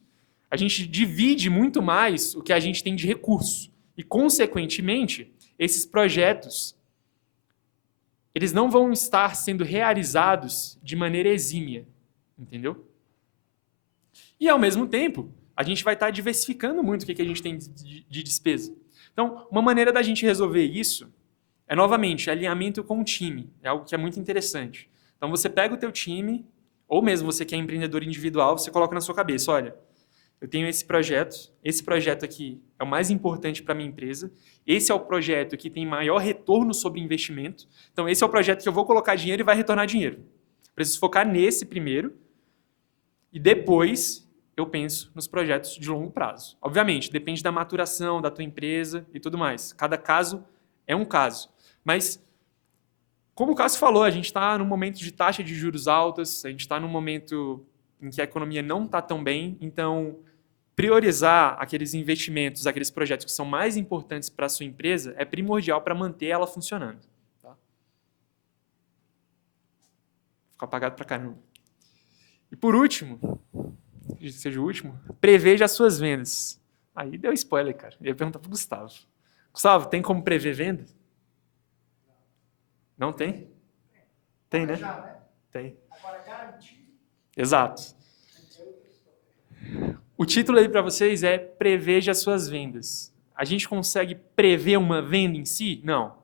A gente divide muito mais o que a gente tem de recurso. E, consequentemente, esses projetos eles não vão estar sendo realizados de maneira exímia. Entendeu? E, ao mesmo tempo, a gente vai estar diversificando muito o que a gente tem de despesa. Então, uma maneira da gente resolver isso é, novamente, alinhamento com o time. É algo que é muito interessante. Então, você pega o teu time, ou mesmo você que é empreendedor individual, você coloca na sua cabeça, olha, eu tenho esse projeto aqui é o mais importante para a minha empresa, esse é o projeto que tem maior retorno sobre investimento, então esse é o projeto que eu vou colocar dinheiro e vai retornar dinheiro. Preciso focar nesse primeiro, e depois eu penso nos projetos de longo prazo. Obviamente, depende da maturação da tua empresa e tudo mais. Cada caso é um caso. Mas, como o Cássio falou, a gente está num momento de taxa de juros altas, a gente está num momento em que a economia não está tão bem, então priorizar aqueles investimentos, aqueles projetos que são mais importantes para a sua empresa é primordial para manter ela funcionando. Tá? Ficou apagado para caramba. E por último, seja o último, preveja as suas vendas. Aí deu spoiler, cara. Eu ia perguntar para o Gustavo. Gustavo, tem como prever venda? Não tem? Tem, né? Tem. Agora, garantir. Exato. O título aí para vocês é Preveja as suas vendas. A gente consegue prever uma venda em si? Não.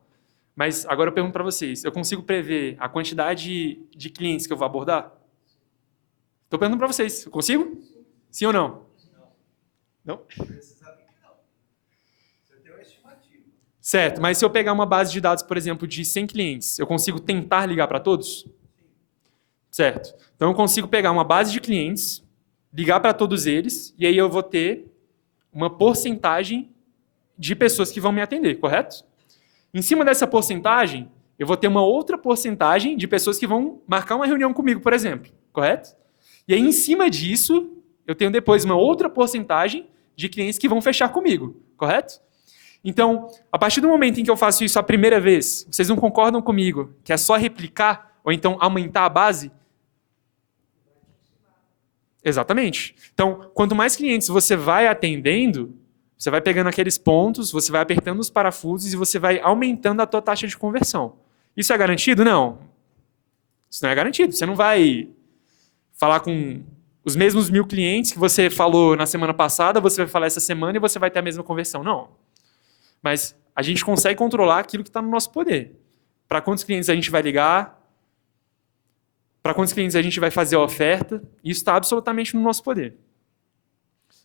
Mas agora eu pergunto para vocês, eu consigo prever a quantidade de clientes que eu vou abordar? Estou perguntando para vocês, eu consigo? Sim ou não? Não? Certo, mas se eu pegar uma base de dados, por exemplo, de 100 clientes, eu consigo tentar ligar para todos? Certo. Então eu consigo pegar uma base de clientes, ligar para todos eles, e aí eu vou ter uma porcentagem de pessoas que vão me atender, correto? Em cima dessa porcentagem, eu vou ter uma outra porcentagem de pessoas que vão marcar uma reunião comigo, por exemplo, correto? E aí, em cima disso, eu tenho depois uma outra porcentagem de clientes que vão fechar comigo, correto? Então, a partir do momento em que eu faço isso a primeira vez, vocês não concordam comigo que é só replicar ou então aumentar a base? Exatamente. Então, quanto mais clientes você vai atendendo, você vai pegando aqueles pontos, você vai apertando os parafusos e você vai aumentando a tua taxa de conversão. Isso é garantido? Não. Isso não é garantido. Você não vai falar com os mesmos 1000 clientes que você falou na semana passada, você vai falar essa semana e você vai ter a mesma conversão. Não. Mas a gente consegue controlar aquilo que está no nosso poder. Para quantos clientes a gente vai ligar, para quantos clientes a gente vai fazer a oferta, isso está absolutamente no nosso poder.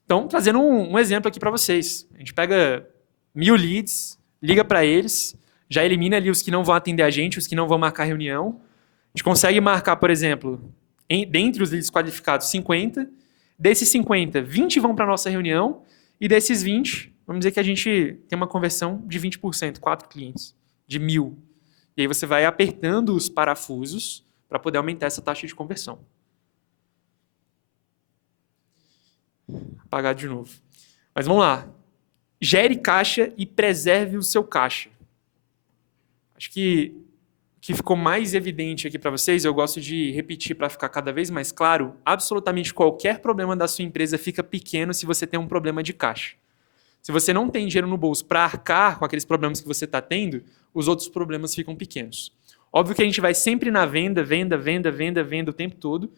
Então, trazendo um exemplo aqui para vocês. A gente pega 1000 leads, liga para eles, já elimina ali os que não vão atender a gente, os que não vão marcar reunião. A gente consegue marcar, por exemplo, dentre os leads qualificados, 50. Desses 50, 20 vão para a nossa reunião, e desses 20, vamos dizer que a gente tem uma conversão de 20%, 4 clientes, de 1000. E aí você vai apertando os parafusos para poder aumentar essa taxa de conversão. Apagar de novo. Mas vamos lá. Gere caixa e preserve o seu caixa. Acho que o que ficou mais evidente aqui para vocês, eu gosto de repetir para ficar cada vez mais claro, absolutamente qualquer problema da sua empresa fica pequeno se você tem um problema de caixa. Se você não tem dinheiro no bolso para arcar com aqueles problemas que você está tendo, os outros problemas ficam pequenos. Óbvio que a gente vai sempre na venda o tempo todo,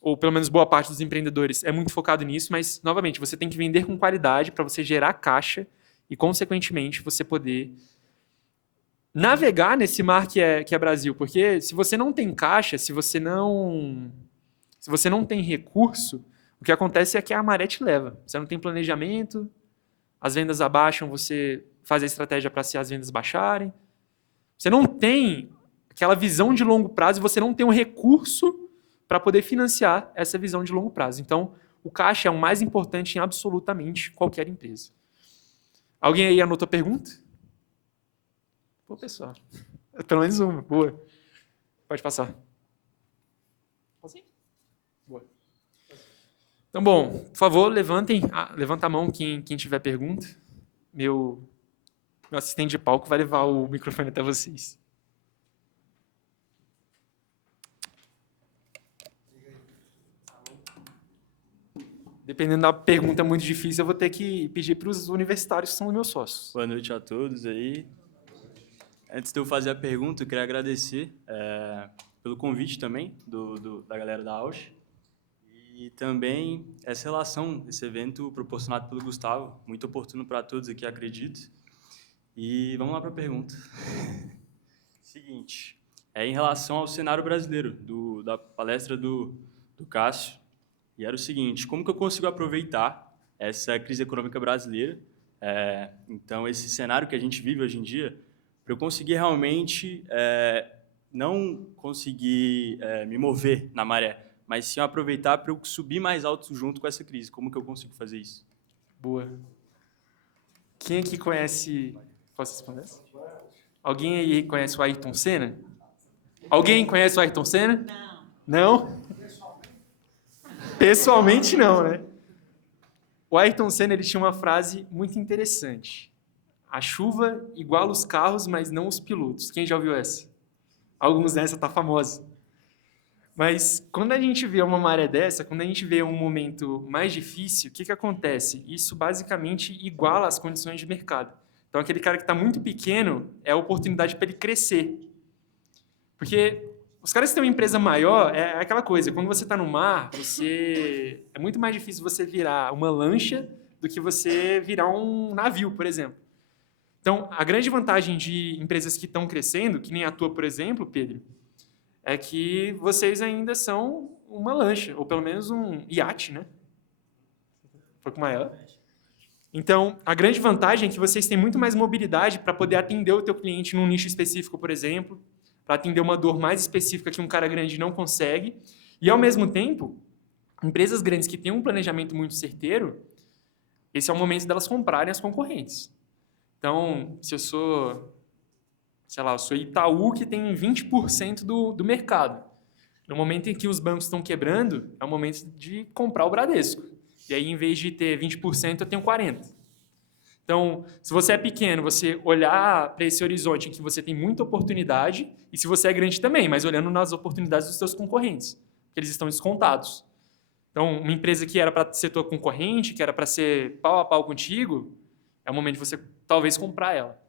ou pelo menos boa parte dos empreendedores é muito focado nisso, mas, novamente, você tem que vender com qualidade para você gerar caixa e, consequentemente, você poder navegar nesse mar que é Brasil. Porque se você não tem caixa, se você não tem recurso, o que acontece é que a maré te leva. Você não tem planejamento, as vendas abaixam, você faz a estratégia para se as vendas baixarem. Você não tem aquela visão de longo prazo e você não tem um recurso para poder financiar essa visão de longo prazo. Então, o caixa é o mais importante em absolutamente qualquer empresa. Alguém aí anotou a pergunta? Pô, pessoal. Pelo menos uma. Boa. Pode passar. Então, bom, por favor, levanta a mão quem tiver pergunta. Meu assistente de palco vai levar o microfone até vocês. Dependendo da pergunta muito difícil, eu vou ter que pedir para os universitários que são meus sócios. Boa noite a todos aí. Antes de eu fazer a pergunta, eu queria agradecer pelo convite também da galera da Ausch e também essa relação, esse evento proporcionado pelo Gustavo, muito oportuno para todos aqui, acredito. E vamos lá para a pergunta. Seguinte, em relação ao cenário brasileiro, da palestra do Cássio, e era o seguinte: como que eu consigo aproveitar essa crise econômica brasileira, então esse cenário que a gente vive hoje em dia, para eu conseguir realmente não conseguir me mover na maré, mas sim aproveitar para eu subir mais alto junto com essa crise? Como que eu consigo fazer isso? Boa. Quem aqui conhece... Posso responder? Alguém aí conhece o Ayrton Senna? Alguém conhece o Ayrton Senna? Não. Não? Pessoalmente não, né? O Ayrton Senna, ele tinha uma frase muito interessante. A chuva iguala os carros, mas não os pilotos. Quem já ouviu essa? Alguns dessa tá famosa. Mas quando a gente vê uma maré dessa, quando a gente vê um momento mais difícil, o que acontece? Isso basicamente iguala as condições de mercado. Então, aquele cara que está muito pequeno é a oportunidade para ele crescer. Porque os caras que têm uma empresa maior, é aquela coisa, quando você está no mar, é muito mais difícil você virar uma lancha do que você virar um navio, por exemplo. Então, a grande vantagem de empresas que estão crescendo, que nem a tua, por exemplo, Pedro, é que vocês ainda são uma lancha, ou pelo menos um iate, né? Um pouco maior. Então, a grande vantagem é que vocês têm muito mais mobilidade para poder atender o teu cliente num nicho específico, por exemplo, para atender uma dor mais específica que um cara grande não consegue. E, ao mesmo tempo, empresas grandes que têm um planejamento muito certeiro, esse é o momento delas comprarem as concorrentes. Então, se eu sou, sei lá, eu sou Itaú, que tem 20% do mercado. No momento em que os bancos estão quebrando, é o momento de comprar o Bradesco. E aí, em vez de ter 20%, eu tenho 40%. Então, se você é pequeno, você olhar para esse horizonte em que você tem muita oportunidade, e se você é grande também, mas olhando nas oportunidades dos seus concorrentes, que eles estão descontados. Então, uma empresa que era para ser tua concorrente, que era para ser pau a pau contigo, é o momento de você talvez comprar ela.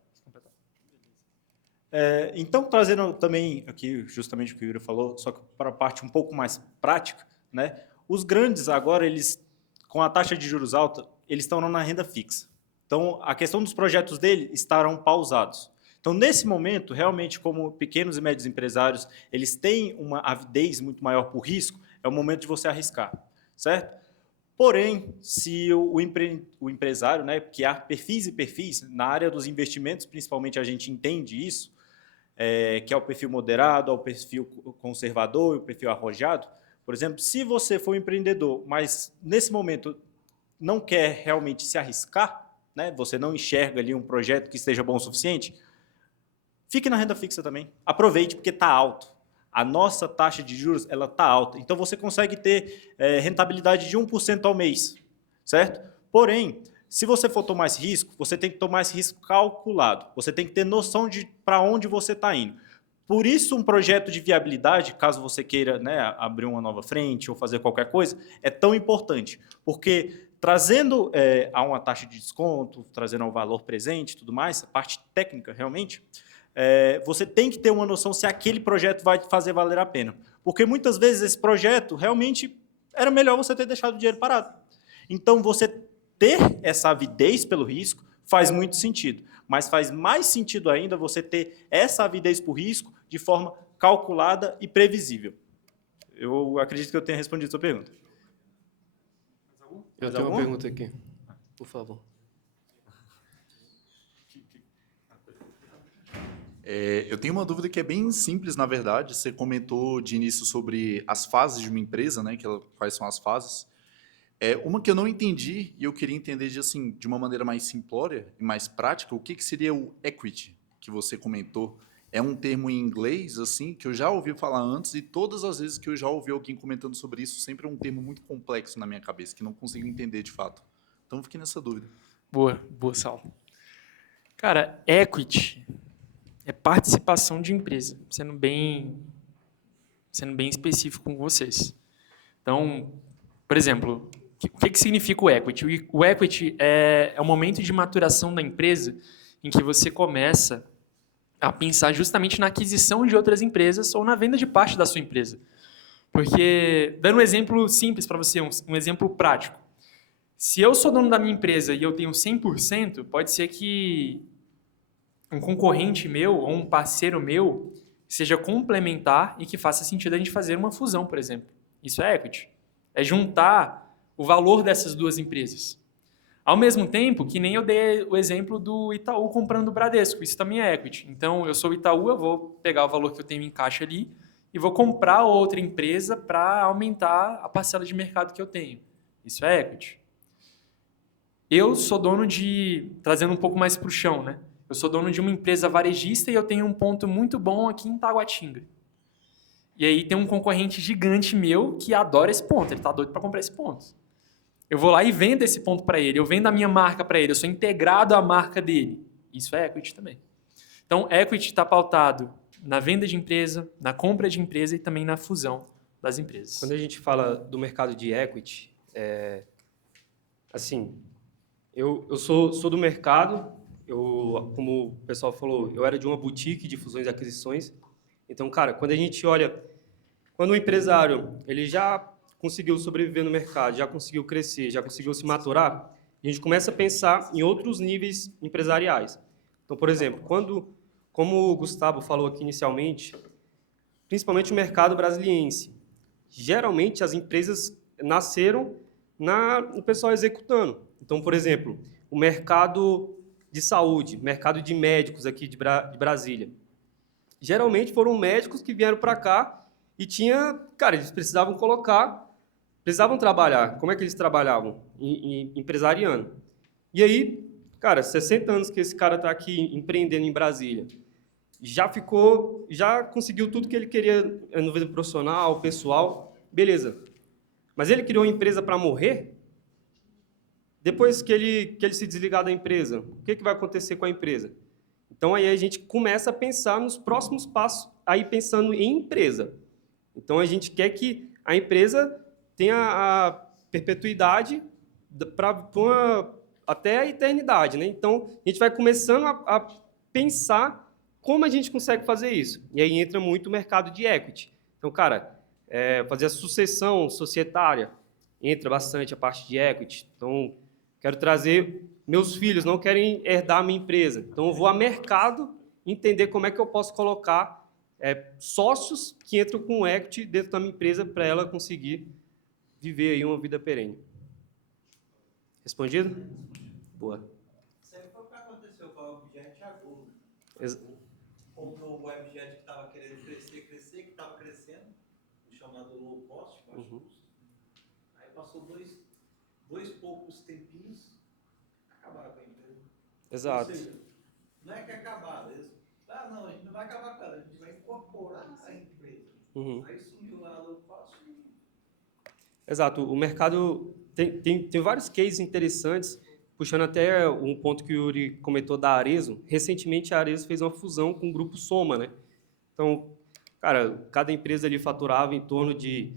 Então, trazendo também aqui justamente o que o Yuri falou, só que para a parte um pouco mais prática, né? Os grandes agora, eles, com a taxa de juros alta, eles estão na renda fixa. Então, a questão dos projetos dele estarão pausados. Então, nesse momento, realmente, como pequenos e médios empresários, eles têm uma avidez muito maior por risco, é o momento de você arriscar, certo? Porém, se o empresário, né, que há perfis e perfis, na área dos investimentos, principalmente, a gente entende isso, que é o perfil moderado, é o perfil conservador e o perfil arrojado. Por exemplo, se você for um empreendedor, mas nesse momento não quer realmente se arriscar, né, você não enxerga ali um projeto que esteja bom o suficiente, fique na renda fixa também. Aproveite, porque está alto. A nossa taxa de juros ela está alta. Então, você consegue ter rentabilidade de 1% ao mês, certo? Porém, se você for tomar esse risco, você tem que tomar esse risco calculado. Você tem que ter noção de para onde você está indo. Por isso, um projeto de viabilidade, caso você queira, né, abrir uma nova frente ou fazer qualquer coisa, é tão importante. Porque trazendo a uma taxa de desconto, trazendo ao valor presente e tudo mais, a parte técnica realmente, você tem que ter uma noção se aquele projeto vai fazer valer a pena. Porque muitas vezes esse projeto realmente era melhor você ter deixado o dinheiro parado. Então, você ter essa avidez pelo risco faz muito sentido. Mas faz mais sentido ainda você ter essa avidez por risco de forma calculada e previsível. Eu acredito que eu tenha respondido a sua pergunta. Eu tenho uma pergunta aqui, por favor. Eu tenho uma dúvida que é bem simples, na verdade. Você comentou de início sobre as fases de uma empresa, né? Quais são as fases. Uma que eu não entendi e eu queria entender de uma maneira mais simplória e mais prática, o que seria o equity que você comentou é um termo em inglês, assim, que eu já ouvi falar antes, e todas as vezes que eu já ouvi alguém comentando sobre isso, sempre é um termo muito complexo na minha cabeça, que não consigo entender de fato. Então, eu fiquei nessa dúvida. Boa, boa, Sal. Cara, equity é participação de empresa, sendo bem específico com vocês. Então, por exemplo, o que significa o equity? O equity é o momento de maturação da empresa em que você começa a pensar justamente na aquisição de outras empresas ou na venda de parte da sua empresa. Porque, dando um exemplo simples para você, um exemplo prático. Se eu sou dono da minha empresa e eu tenho 100%, pode ser que um concorrente meu ou um parceiro meu seja complementar e que faça sentido a gente fazer uma fusão, por exemplo. Isso é equity. É juntar o valor dessas duas empresas. Ao mesmo tempo que nem eu dei o exemplo do Itaú comprando o Bradesco. Isso também é equity. Então, eu sou o Itaú, eu vou pegar o valor que eu tenho em caixa ali e vou comprar outra empresa para aumentar a parcela de mercado que eu tenho. Isso é equity. Eu sou dono trazendo um pouco mais para o chão, né? Eu sou dono de uma empresa varejista e eu tenho um ponto muito bom aqui em Taguatinga. E aí tem um concorrente gigante meu que adora esse ponto, ele está doido para comprar esse ponto. Eu vou lá e vendo esse ponto para ele, eu vendo a minha marca para ele, eu sou integrado à marca dele. Isso é equity também. Então, equity está pautado na venda de empresa, na compra de empresa e também na fusão das empresas. Quando a gente fala do mercado de equity, assim, eu sou do mercado, como o pessoal falou, eu era de uma boutique de fusões e aquisições. Então, cara, quando a gente olha, quando o empresário ele já conseguiu sobreviver no mercado, já conseguiu crescer, já conseguiu se maturar, a gente começa a pensar em outros níveis empresariais. Então, por exemplo, como o Gustavo falou aqui inicialmente, principalmente o mercado brasiliense, geralmente as empresas nasceram no pessoal executando. Então, por exemplo, o mercado de saúde, mercado de médicos aqui de Brasília. Geralmente foram médicos que vieram para cá e eles precisavam trabalhar. Como é que eles trabalhavam? Empresariando. E aí, cara, 60 anos que esse cara está aqui empreendendo em Brasília, já conseguiu tudo que ele queria no vida profissional, pessoal, beleza. Mas ele criou uma empresa para morrer? Depois que ele se desligar da empresa, o que vai acontecer com a empresa? Então, aí a gente começa a pensar nos próximos passos, aí pensando em empresa. Então, a gente quer que a empresa tenha a perpetuidade até a eternidade, né? Então, a gente vai começando a pensar como a gente consegue fazer isso. E aí entra muito o mercado de equity. Então, cara, fazer a sucessão societária, entra bastante a parte de equity. Então, quero trazer... Meus filhos não querem herdar a minha empresa. Então, eu vou ao mercado entender como é que eu posso colocar sócios que entram com equity dentro da minha empresa para ela conseguir viver aí uma vida perene. Respondido? Boa. Isso aí foi o que aconteceu com a Webjet e a Gol. Comprou o Webjet que estava querendo crescer, que estava crescendo, o chamado low cost, baixo custo. Aí passou dois poucos tempinhos, acabaram com a empresa. Exato. Ou seja, não é que acabaram, não, a gente não vai acabar com ela, a gente vai incorporar a empresa. Aí sumiu lá low cost e... Exato. O mercado tem vários cases interessantes, puxando até um ponto que o Yuri comentou da Arezzo. Recentemente, a Arezzo fez uma fusão com o Grupo Soma, né? Então, cara, cada empresa ali faturava em torno de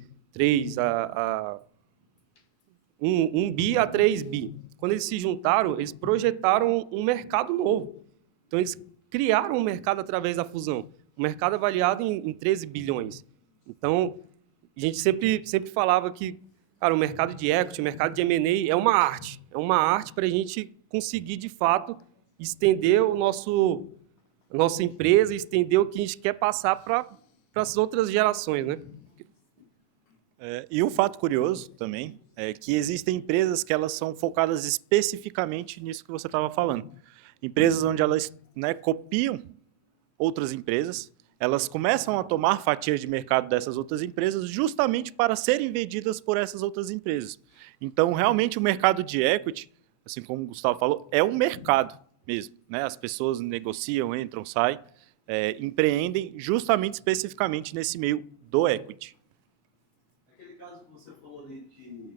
1 bi a 3 bi. Quando eles se juntaram, eles projetaram um mercado novo. Então, eles criaram um mercado através da fusão. Um mercado avaliado em 13 bilhões. Então, a gente sempre falava que, cara, o mercado de equity, o mercado de M&A é uma arte. É uma arte para a gente conseguir, de fato, estender a nossa empresa, estender o que a gente quer passar para as outras gerações, né? E um fato curioso também é que existem empresas que elas são focadas especificamente nisso que você estava falando. Empresas onde elas, né, copiam outras empresas, elas começam a tomar fatias de mercado dessas outras empresas justamente para serem vendidas por essas outras empresas. Então, realmente, o mercado de equity, assim como o Gustavo falou, é um mercado mesmo, né? As pessoas negociam, entram, saem. empreendem justamente, especificamente, nesse meio do equity. Aquele caso que você falou ali de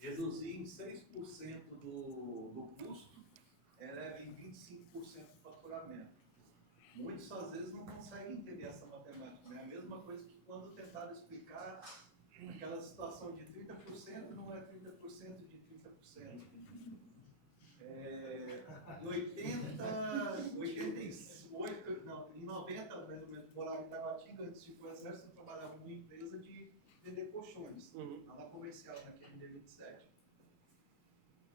reduzir em 6% do custo, eleva em 25% do faturamento. Muitos, às vezes, não conseguem entender essa matemática. É a mesma coisa que quando tentaram explicar aquela situação de 30% não é 30% de 30%. Em 88, não, em 90, mais ou menos, morava em Taguatinga, antes de ir para o Exército, eu trabalhava numa empresa de vender colchões, lá na comercial, naquele D27.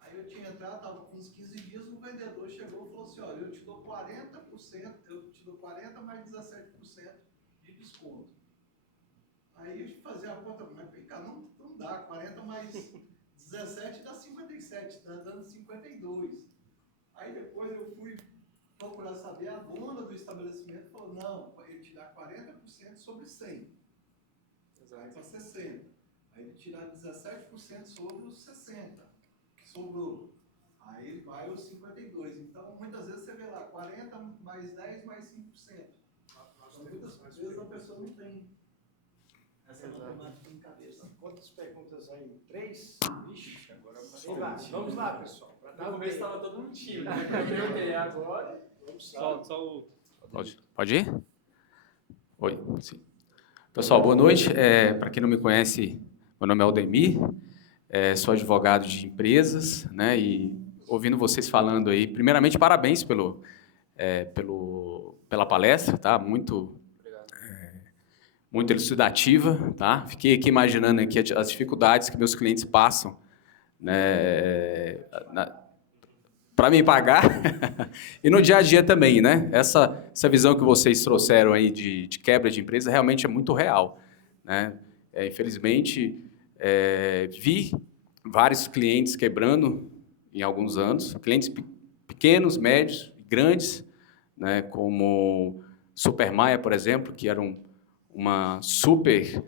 Aí eu tinha entrado, estava com uns 15 dias, o vendedor chegou e falou assim, olha, eu te dou 40%, eu te dou 40% mais 17% de desconto. Aí eu fazia a conta, mas vem cá, não dá, 40 mais 17 dá 57, está dando 52. Aí depois eu fui procurar saber, a dona do estabelecimento falou, não, ele te dá 40% sobre 100, vai para 60. Aí ele tirar 17% sobre os 60, que sobrou. Aí vai os 52. Então, muitas vezes você vê lá, 40 mais 10 mais 5%. Então, muitas vezes a pessoa não tem essa matemática em cabeça. Quantas perguntas aí? 3? Ixi, agora Vamos lá, pessoal. No começo estava todo mundo tímido, né? Agora. Só Pode ir? Oi. Sim. Pessoal, boa noite. Para quem não me conhece, meu nome é Aldemir, sou advogado de empresas, né? E ouvindo vocês falando aí, primeiramente, parabéns pela palestra, tá? Muito elucidativa, tá? Fiquei aqui imaginando aqui as dificuldades que meus clientes passam, né? Para me pagar e no dia a dia também, né? Essa visão que vocês trouxeram aí de quebra de empresa realmente é muito real, né? Infelizmente, vi vários clientes quebrando em alguns anos, clientes pequenos, médios, grandes, né? Como Supermaia, por exemplo, que era uma super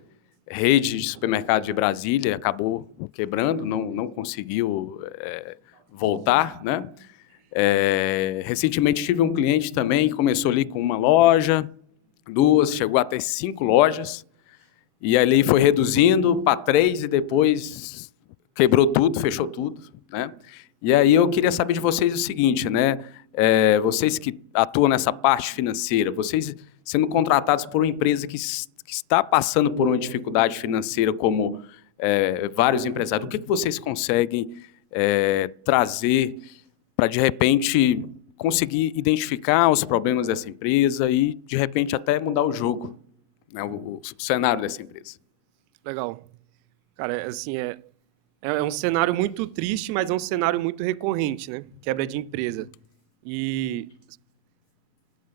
rede de supermercado de Brasília, acabou quebrando, não conseguiu voltar, né? Recentemente tive um cliente também que começou ali com uma loja, 2, chegou até 5 lojas, e ali foi reduzindo para 3 e depois quebrou tudo, fechou tudo, né? E aí eu queria saber de vocês o seguinte, né? Vocês que atuam nessa parte financeira, vocês sendo contratados por uma empresa que está passando por uma dificuldade financeira, como vários empresários, o que vocês conseguem trazer para, de repente, conseguir identificar os problemas dessa empresa e, de repente, até mudar o jogo, né, o cenário dessa empresa? Legal. Cara, assim, é um cenário muito triste, mas é um cenário muito recorrente, né? Quebra de empresa. E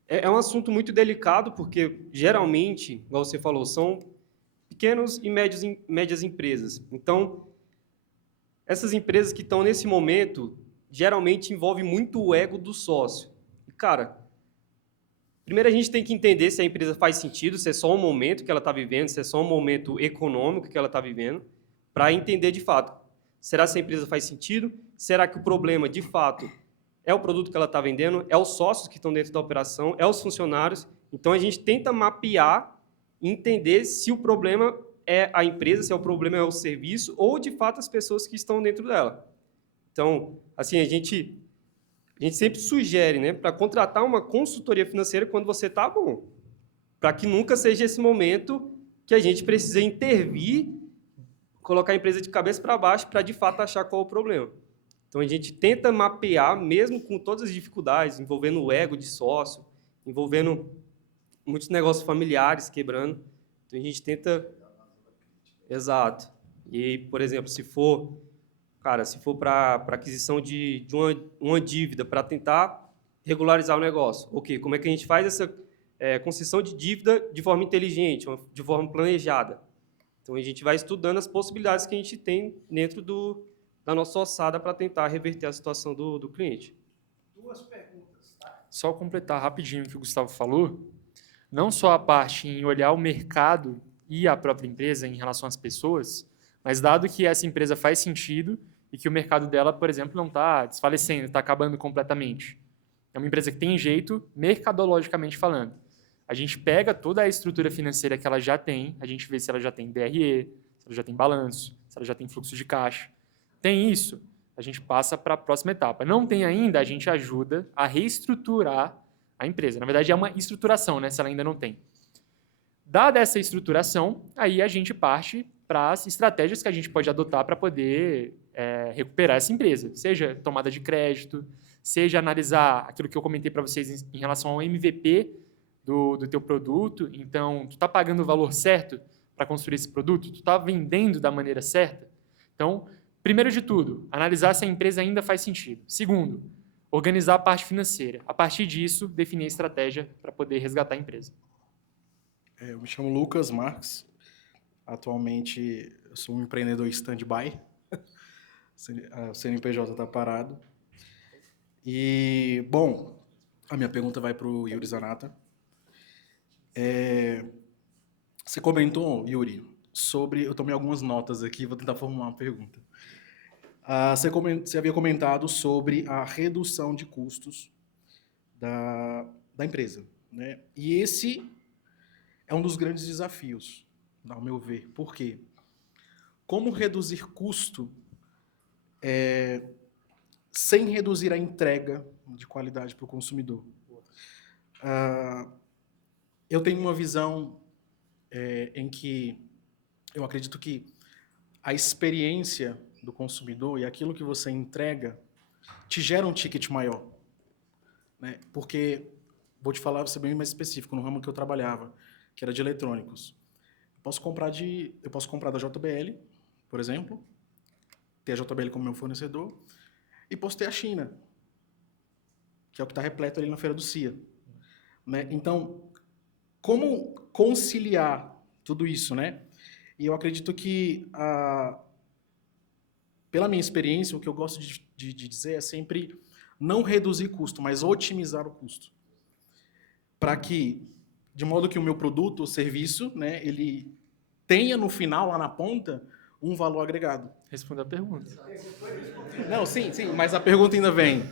é um assunto muito delicado, porque, geralmente, igual você falou, são pequenas e médias empresas. Então, essas empresas que estão nesse momento, geralmente envolve muito o ego do sócio. E, cara, primeiro a gente tem que entender se a empresa faz sentido, se é só um momento que ela está vivendo, se é só um momento econômico que ela está vivendo, para entender de fato. Será que a empresa faz sentido? Será que o problema, de fato, é o produto que ela está vendendo? É os sócios que estão dentro da operação? É os funcionários? Então, a gente tenta mapear e entender se o problema é a empresa, se o problema é o serviço ou, de fato, as pessoas que estão dentro dela. Então, assim, a gente sempre sugere, né, para contratar uma consultoria financeira quando você está bom, para que nunca seja esse momento que a gente precisa intervir, colocar a empresa de cabeça para baixo para, de fato, achar qual é o problema. Então, a gente tenta mapear, mesmo com todas as dificuldades, envolvendo o ego de sócio, envolvendo muitos negócios familiares quebrando. Então, a gente tenta... Exato. E, por exemplo, se for para aquisição de uma dívida, para tentar regularizar o negócio, ok, como é que a gente faz essa concessão de dívida de forma inteligente, de forma planejada? Então, a gente vai estudando as possibilidades que a gente tem dentro da nossa ossada para tentar reverter a situação do cliente. 2 perguntas, tá? Só completar rapidinho o que o Gustavo falou, não só a parte em olhar o mercado e a própria empresa em relação às pessoas, mas dado que essa empresa faz sentido e que o mercado dela, por exemplo, não está desfalecendo, está acabando completamente. É uma empresa que tem jeito, mercadologicamente falando. A gente pega toda a estrutura financeira que ela já tem, a gente vê se ela já tem DRE, se ela já tem balanço, se ela já tem fluxo de caixa. Tem isso, a gente passa para a próxima etapa. Não tem ainda, a gente ajuda a reestruturar a empresa. Na verdade, é uma estruturação, né, se ela ainda não tem. Dada essa estruturação, aí a gente parte para as estratégias que a gente pode adotar para poder recuperar essa empresa. Seja tomada de crédito, seja analisar aquilo que eu comentei para vocês em relação ao MVP do teu produto. Então, tu está pagando o valor certo para construir esse produto? Tu está vendendo da maneira certa? Então, primeiro de tudo, analisar se a empresa ainda faz sentido. Segundo, organizar a parte financeira. A partir disso, definir a estratégia para poder resgatar a empresa. Eu me chamo Lucas Marques. Atualmente, eu sou um empreendedor stand-by. O CNPJ está parado. E, bom, a minha pergunta vai para o Yuri Zanata. Você comentou, Yuri, sobre... Eu tomei algumas notas aqui, vou tentar formular uma pergunta. Você havia comentado sobre a redução de custos da empresa, né? E esse é um dos grandes desafios, ao meu ver. Por quê? Como reduzir custo sem reduzir a entrega de qualidade para o consumidor? Eu tenho uma visão em que eu acredito que a experiência do consumidor e aquilo que você entrega te gera um ticket maior, né? Porque, vou te falar, vou ser bem mais específico, no ramo que eu trabalhava, que era de eletrônicos. Eu posso comprar da JBL, por exemplo, ter a JBL como meu fornecedor, e posso ter a China, que é o que está repleto ali na Feira do CIA. Né? Então, como conciliar tudo isso, né? E eu acredito que, pela minha experiência, o que eu gosto de dizer é sempre não reduzir custo, mas otimizar o custo. Para que, de modo que o meu produto ou serviço, né, ele tenha no final, lá na ponta, um valor agregado. Responda a pergunta. Não, sim, mas a pergunta ainda vem.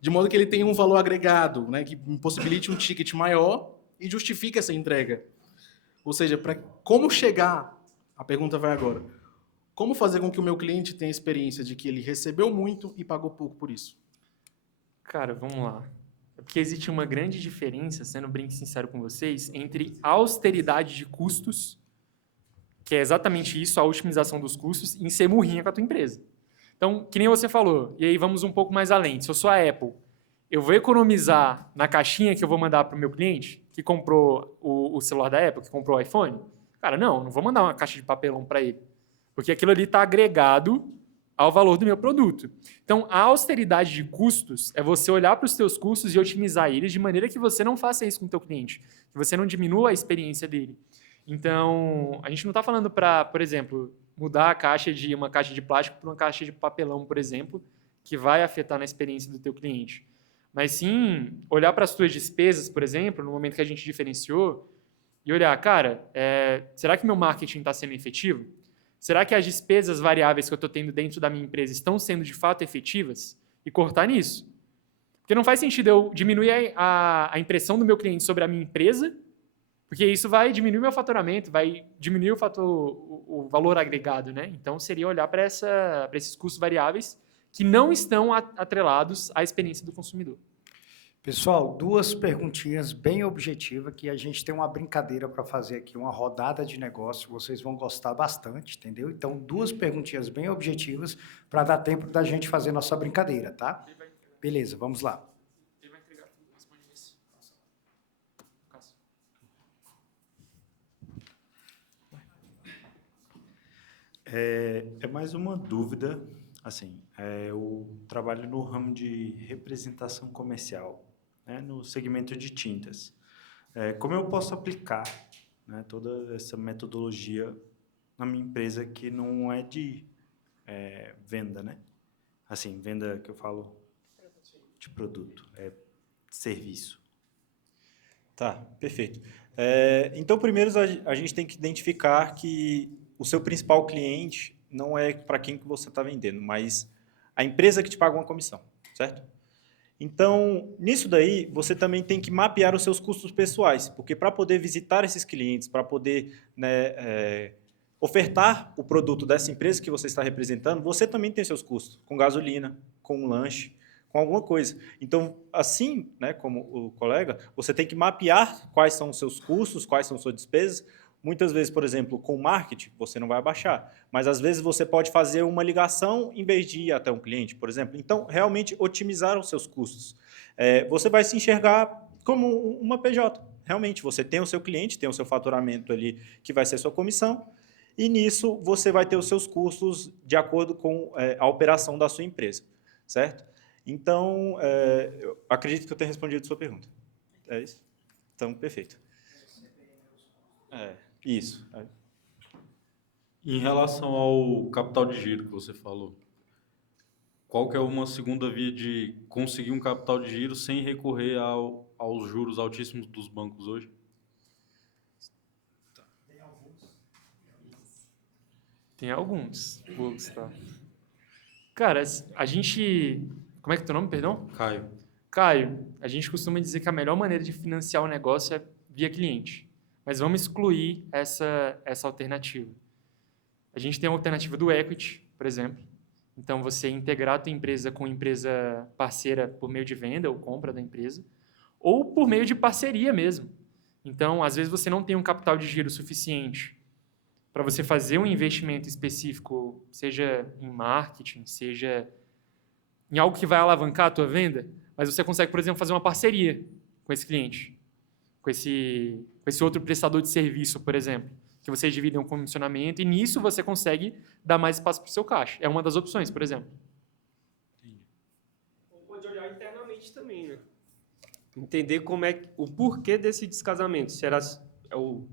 De modo que ele tenha um valor agregado, né, que possibilite um ticket maior e justifique essa entrega. Ou seja, como chegar... A pergunta vai agora. Como fazer com que o meu cliente tenha a experiência de que ele recebeu muito e pagou pouco por isso? Cara, vamos lá. É porque existe uma grande diferença, sendo bem sincero com vocês, entre austeridade de custos, que é exatamente isso, a otimização dos custos, em ser murrinha com a tua empresa. Então, que nem você falou, e aí vamos um pouco mais além. Se eu sou a Apple, eu vou economizar na caixinha que eu vou mandar para o meu cliente, que comprou o celular da Apple, que comprou o iPhone? Cara, não vou mandar uma caixa de papelão para ele, porque aquilo ali está agregado ao valor do meu produto. Então, a austeridade de custos é você olhar para os teus custos e otimizar eles de maneira que você não faça isso com o teu cliente, que você não diminua a experiência dele. Então, a gente não está falando para, por exemplo, mudar a caixa de uma caixa de plástico para uma caixa de papelão, por exemplo, que vai afetar na experiência do teu cliente. Mas sim, olhar para as tuas despesas, por exemplo, no momento que a gente diferenciou, e olhar, cara, será que meu marketing está sendo efetivo? Será que as despesas variáveis que eu estou tendo dentro da minha empresa estão sendo de fato efetivas? E cortar nisso. Porque não faz sentido eu diminuir a impressão do meu cliente sobre a minha empresa, porque isso vai diminuir o meu faturamento, vai diminuir o valor agregado, né? Então, seria olhar para esses custos variáveis que não estão atrelados à experiência do consumidor. Pessoal, 2 perguntinhas bem objetivas, que a gente tem uma brincadeira para fazer aqui, uma rodada de negócio, vocês vão gostar bastante, entendeu? Então, 2 perguntinhas bem objetivas para dar tempo da gente fazer nossa brincadeira, tá? Beleza, vamos lá. Ele vai entregar tudo, responde isso. É mais uma dúvida, assim, eu trabalho no ramo de representação comercial, né, no segmento de tintas. Como eu posso aplicar, né, toda essa metodologia na minha empresa que não é de venda, né? Assim, venda que eu falo de produto, serviço. Tá, perfeito. Então, primeiro a gente tem que identificar que o seu principal cliente não é para quem que você está vendendo, mas a empresa que te paga uma comissão, certo? Então, nisso daí, você também tem que mapear os seus custos pessoais, porque para poder visitar esses clientes, para poder, né, ofertar o produto dessa empresa que você está representando, você também tem seus custos, com gasolina, com um lanche, com alguma coisa. Então, assim, né, como o colega, você tem que mapear quais são os seus custos, quais são suas despesas. Muitas vezes, por exemplo, com marketing, você não vai abaixar, mas às vezes você pode fazer uma ligação em vez de ir até um cliente, por exemplo. Então, realmente, otimizar os seus custos. Você vai se enxergar como uma PJ. Realmente, você tem o seu cliente, tem o seu faturamento ali, que vai ser a sua comissão, e nisso você vai ter os seus custos de acordo com a operação da sua empresa, certo? Então, eu acredito que eu tenha respondido a sua pergunta. É isso? Então, perfeito. Isso. Em relação ao capital de giro que você falou, qual que é uma segunda via de conseguir um capital de giro sem recorrer aos juros altíssimos dos bancos hoje? Tem alguns. Vou Gustavo. Cara, a gente... Como é que é teu nome, perdão? Caio. Caio, a gente costuma dizer que a melhor maneira de financiar o negócio é via cliente. Mas vamos excluir essa alternativa. A gente tem a alternativa do equity, por exemplo. Então, você integrar a tua empresa com empresa parceira por meio de venda ou compra da empresa, ou por meio de parceria mesmo. Então, às vezes, você não tem um capital de giro suficiente para você fazer um investimento específico, seja em marketing, seja em algo que vai alavancar a tua venda, mas você consegue, por exemplo, fazer uma parceria com esse cliente, com esse outro prestador de serviço, por exemplo, que vocês dividem um comissionamento e nisso você consegue dar mais espaço para o seu caixa. É uma das opções, por exemplo. Pode olhar internamente também, né? Entender como é o porquê desse descasamento. Se era o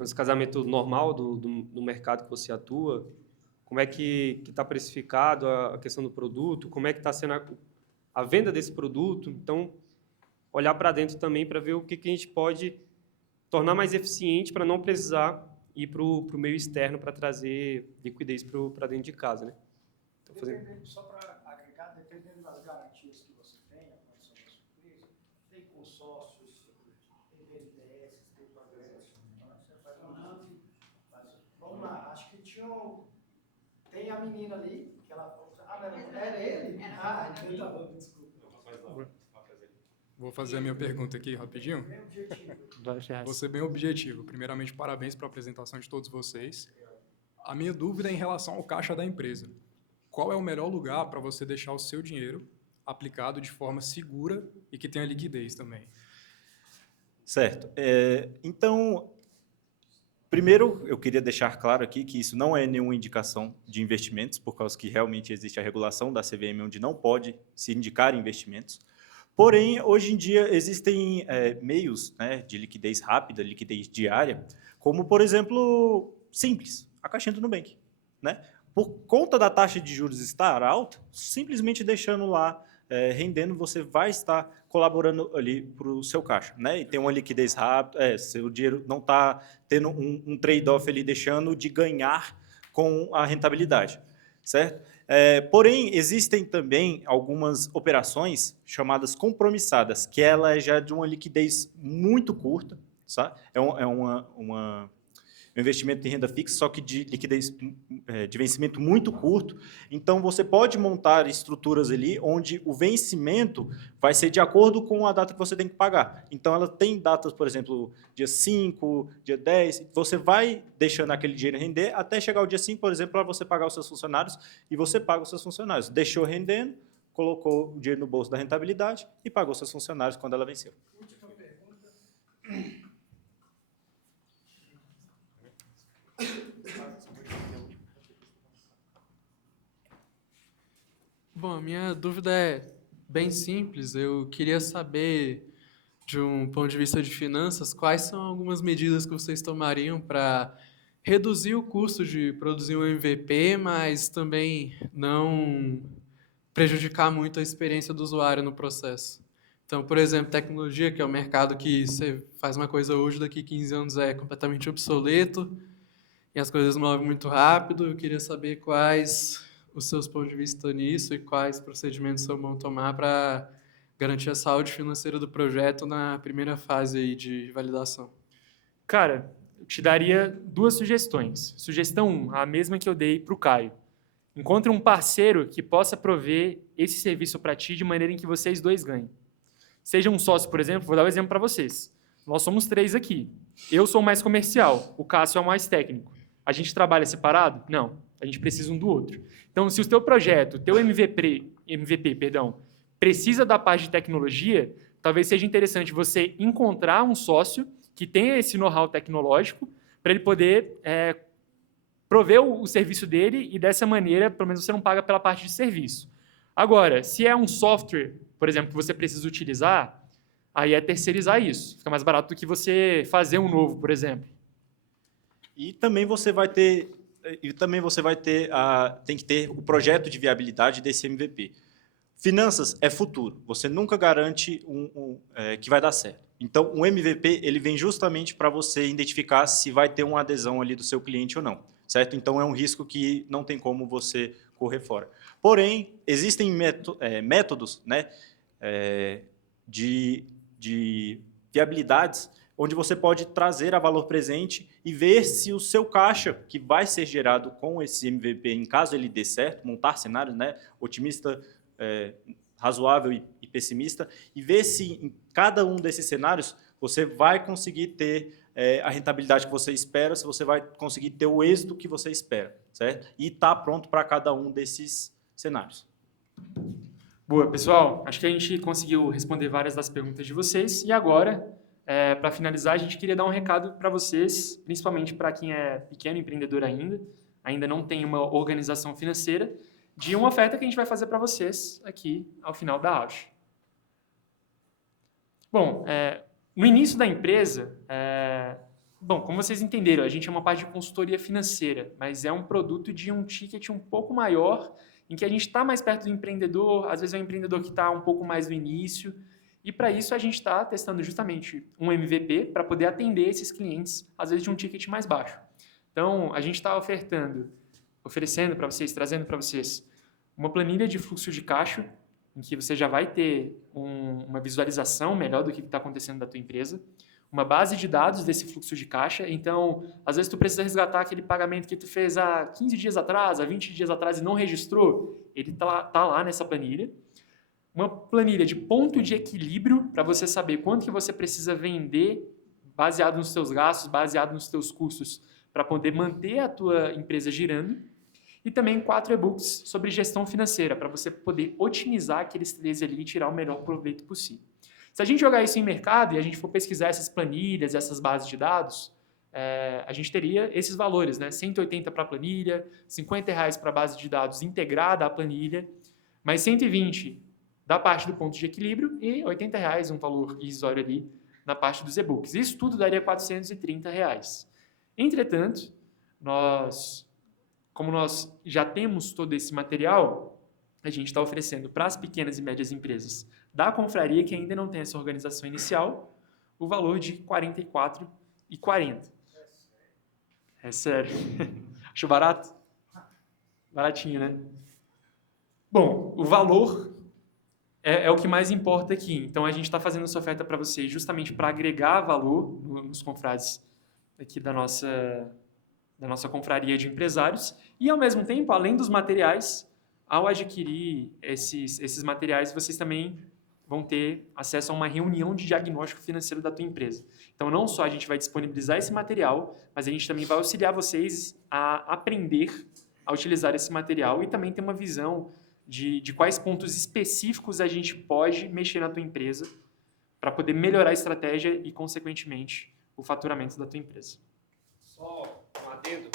descasamento normal do mercado que você atua, como é que está precificado a questão do produto, como é que está sendo a venda desse produto. Então, olhar para dentro também para ver o que a gente pode tornar mais eficiente para não precisar ir para o meio externo para trazer liquidez para dentro de casa, né? Só para agregar, dependendo das garantias que você tem, a condição da sua empresa, tem consórcios, tem BNDES, tem progresso, você faz vamos lá, acho que tem a menina ali, que ela falou, era ele? Então tá bom, desculpa. Vou fazer a minha pergunta aqui rapidinho. Vou ser bem objetivo. Primeiramente, parabéns pela apresentação de todos vocês. A minha dúvida é em relação ao caixa da empresa. Qual é o melhor lugar para você deixar o seu dinheiro aplicado de forma segura e que tenha liquidez também? Certo. Então, primeiro, eu queria deixar claro aqui que isso não é nenhuma indicação de investimentos, por causa que realmente existe a regulação da CVM, onde não pode se indicar investimentos. Porém, hoje em dia, existem meios, né, de liquidez rápida, liquidez diária, como, por exemplo, simples, a caixinha do Nubank. Né? Por conta da taxa de juros estar alta, simplesmente deixando lá, rendendo, você vai estar colaborando ali para o seu caixa. Né? E tem uma liquidez rápida, seu dinheiro não está tendo um trade-off ali, deixando de ganhar com a rentabilidade. Certo? Porém, existem também algumas operações chamadas compromissadas, que ela é já de uma liquidez muito curta, sabe? Um investimento em renda fixa, só que de liquidez de vencimento muito curto. Então, você pode montar estruturas ali onde o vencimento vai ser de acordo com a data que você tem que pagar. Então, ela tem datas, por exemplo, dia 5, dia 10, você vai deixando aquele dinheiro render até chegar o dia 5, por exemplo, para você pagar os seus funcionários, e você paga os seus funcionários. Deixou rendendo, colocou o dinheiro no bolso da rentabilidade e pagou seus funcionários quando ela venceu. Última pergunta. Bom, a minha dúvida é bem simples. Eu queria saber, de um ponto de vista de finanças, quais são algumas medidas que vocês tomariam para reduzir o custo de produzir um MVP, mas também não prejudicar muito a experiência do usuário no processo. Então, por exemplo, tecnologia, que é um mercado que você faz uma coisa hoje, daqui a 15 anos é completamente obsoleto, e as coisas movem muito rápido. Eu queria saber quais os seus pontos de vista nisso e quais procedimentos são bons tomar para garantir a saúde financeira do projeto na primeira fase aí de validação? Cara, eu te daria 2 sugestões. Sugestão 1, a mesma que eu dei para o Caio. Encontre um parceiro que possa prover esse serviço para ti de maneira em que vocês dois ganhem. Seja um sócio, por exemplo, vou dar um exemplo para vocês. Nós somos 3 aqui. Eu sou o mais comercial, o Cássio é o mais técnico. A gente trabalha separado? Não. A gente precisa um do outro. Então, se o teu projeto, o teu MVP, precisa da parte de tecnologia, talvez seja interessante você encontrar um sócio que tenha esse know-how tecnológico para ele poder prover o serviço dele e, dessa maneira, pelo menos você não paga pela parte de serviço. Agora, se é um software, por exemplo, que você precisa utilizar, aí é terceirizar isso. Fica mais barato do que você fazer um novo, por exemplo. E também você vai ter, tem que ter o projeto de viabilidade desse MVP. Finanças é futuro. Você nunca garante que vai dar certo. Então, o MVP ele vem justamente para você identificar se vai ter uma adesão ali do seu cliente ou não, certo? Então, é um risco que não tem como você correr fora. Porém, existem métodos, né, de viabilidades onde você pode trazer a valor presente e ver se o seu caixa, que vai ser gerado com esse MVP, em caso ele dê certo, montar cenários, né, otimista, razoável e pessimista, e ver se em cada um desses cenários você vai conseguir ter a rentabilidade que você espera, se você vai conseguir ter o êxito que você espera, certo? E está pronto para cada um desses cenários. Boa, pessoal. Acho que a gente conseguiu responder várias das perguntas de vocês. E agora, para finalizar, a gente queria dar um recado para vocês, principalmente para quem é pequeno empreendedor ainda não tem uma organização financeira, de uma oferta que a gente vai fazer para vocês aqui ao final da aula. Bom, no início da empresa, como vocês entenderam, a gente é uma parte de consultoria financeira, mas é um produto de um ticket um pouco maior, em que a gente está mais perto do empreendedor, às vezes é um empreendedor que está um pouco mais no início, e para isso a gente está testando justamente um MVP para poder atender esses clientes, às vezes de um ticket mais baixo. Então, a gente está oferecendo para vocês, trazendo para vocês uma planilha de fluxo de caixa, em que você já vai ter uma visualização melhor do que está acontecendo da tua empresa, uma base de dados desse fluxo de caixa. Então, às vezes tu precisa resgatar aquele pagamento que tu fez há 15 dias atrás, há 20 dias atrás e não registrou, ele tá lá nessa planilha. Uma planilha de ponto de equilíbrio para você saber quanto que você precisa vender baseado nos seus gastos, baseado nos teus custos, para poder manter a tua empresa girando. E também 4 e-books sobre gestão financeira, para você poder otimizar aqueles 13 ali e tirar o melhor proveito possível. Se a gente jogar isso em mercado e a gente for pesquisar essas planilhas, essas bases de dados, a gente teria esses valores, né? 180 para a planilha, R$50 para a base de dados integrada à planilha, mais 120 da parte do ponto de equilíbrio e R$80, um valor irrisório ali na parte dos e-books. Isso tudo daria R$430. Entretanto, como nós já temos todo esse material, a gente está oferecendo para as pequenas e médias empresas da confraria, que ainda não tem essa organização inicial, o valor de R$ 44,40. É sério. Achou barato? Baratinho, né? Bom, o valor é o que mais importa aqui. Então, a gente está fazendo essa oferta para vocês justamente para agregar valor nos confrades aqui da nossa confraria de empresários e, ao mesmo tempo, além dos materiais, ao adquirir esses materiais, vocês também vão ter acesso a uma reunião de diagnóstico financeiro da tua empresa. Então, não só a gente vai disponibilizar esse material, mas a gente também vai auxiliar vocês a aprender a utilizar esse material e também ter uma visão de quais pontos específicos a gente pode mexer na tua empresa para poder melhorar a estratégia e, consequentemente, o faturamento da tua empresa. Só um adendo.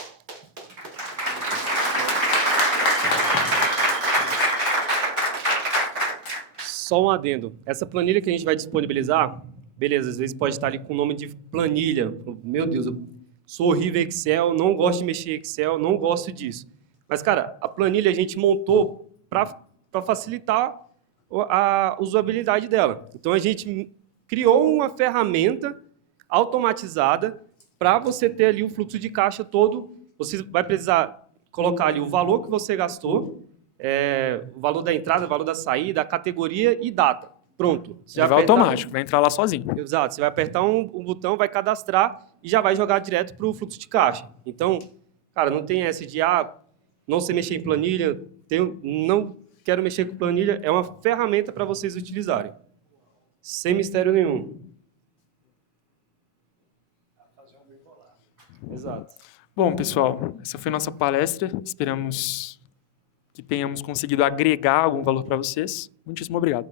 Só um adendo. Essa planilha que a gente vai disponibilizar, beleza, às vezes pode estar ali com o nome de planilha. Meu Deus, eu sou horrível em Excel, não gosto de mexer em Excel, não gosto disso. Mas, cara, a planilha a gente montou para facilitar a usabilidade dela. Então, a gente criou uma ferramenta automatizada para você ter ali o fluxo de caixa todo. Você vai precisar colocar ali o valor que você gastou, o valor da entrada, o valor da saída, a categoria e data. pronto. Você Ele vai apertar- automático, vai entrar lá sozinho. Exato. Você vai apertar um botão, vai cadastrar e já vai jogar direto para o fluxo de caixa. Então, cara, não tem essa de, não sei mexer em planilha, não quero mexer com planilha. É uma ferramenta para vocês utilizarem. Sem mistério nenhum. Exato. Bom, pessoal, essa foi a nossa palestra. Esperamos que tenhamos conseguido agregar algum valor para vocês. Muitíssimo obrigado.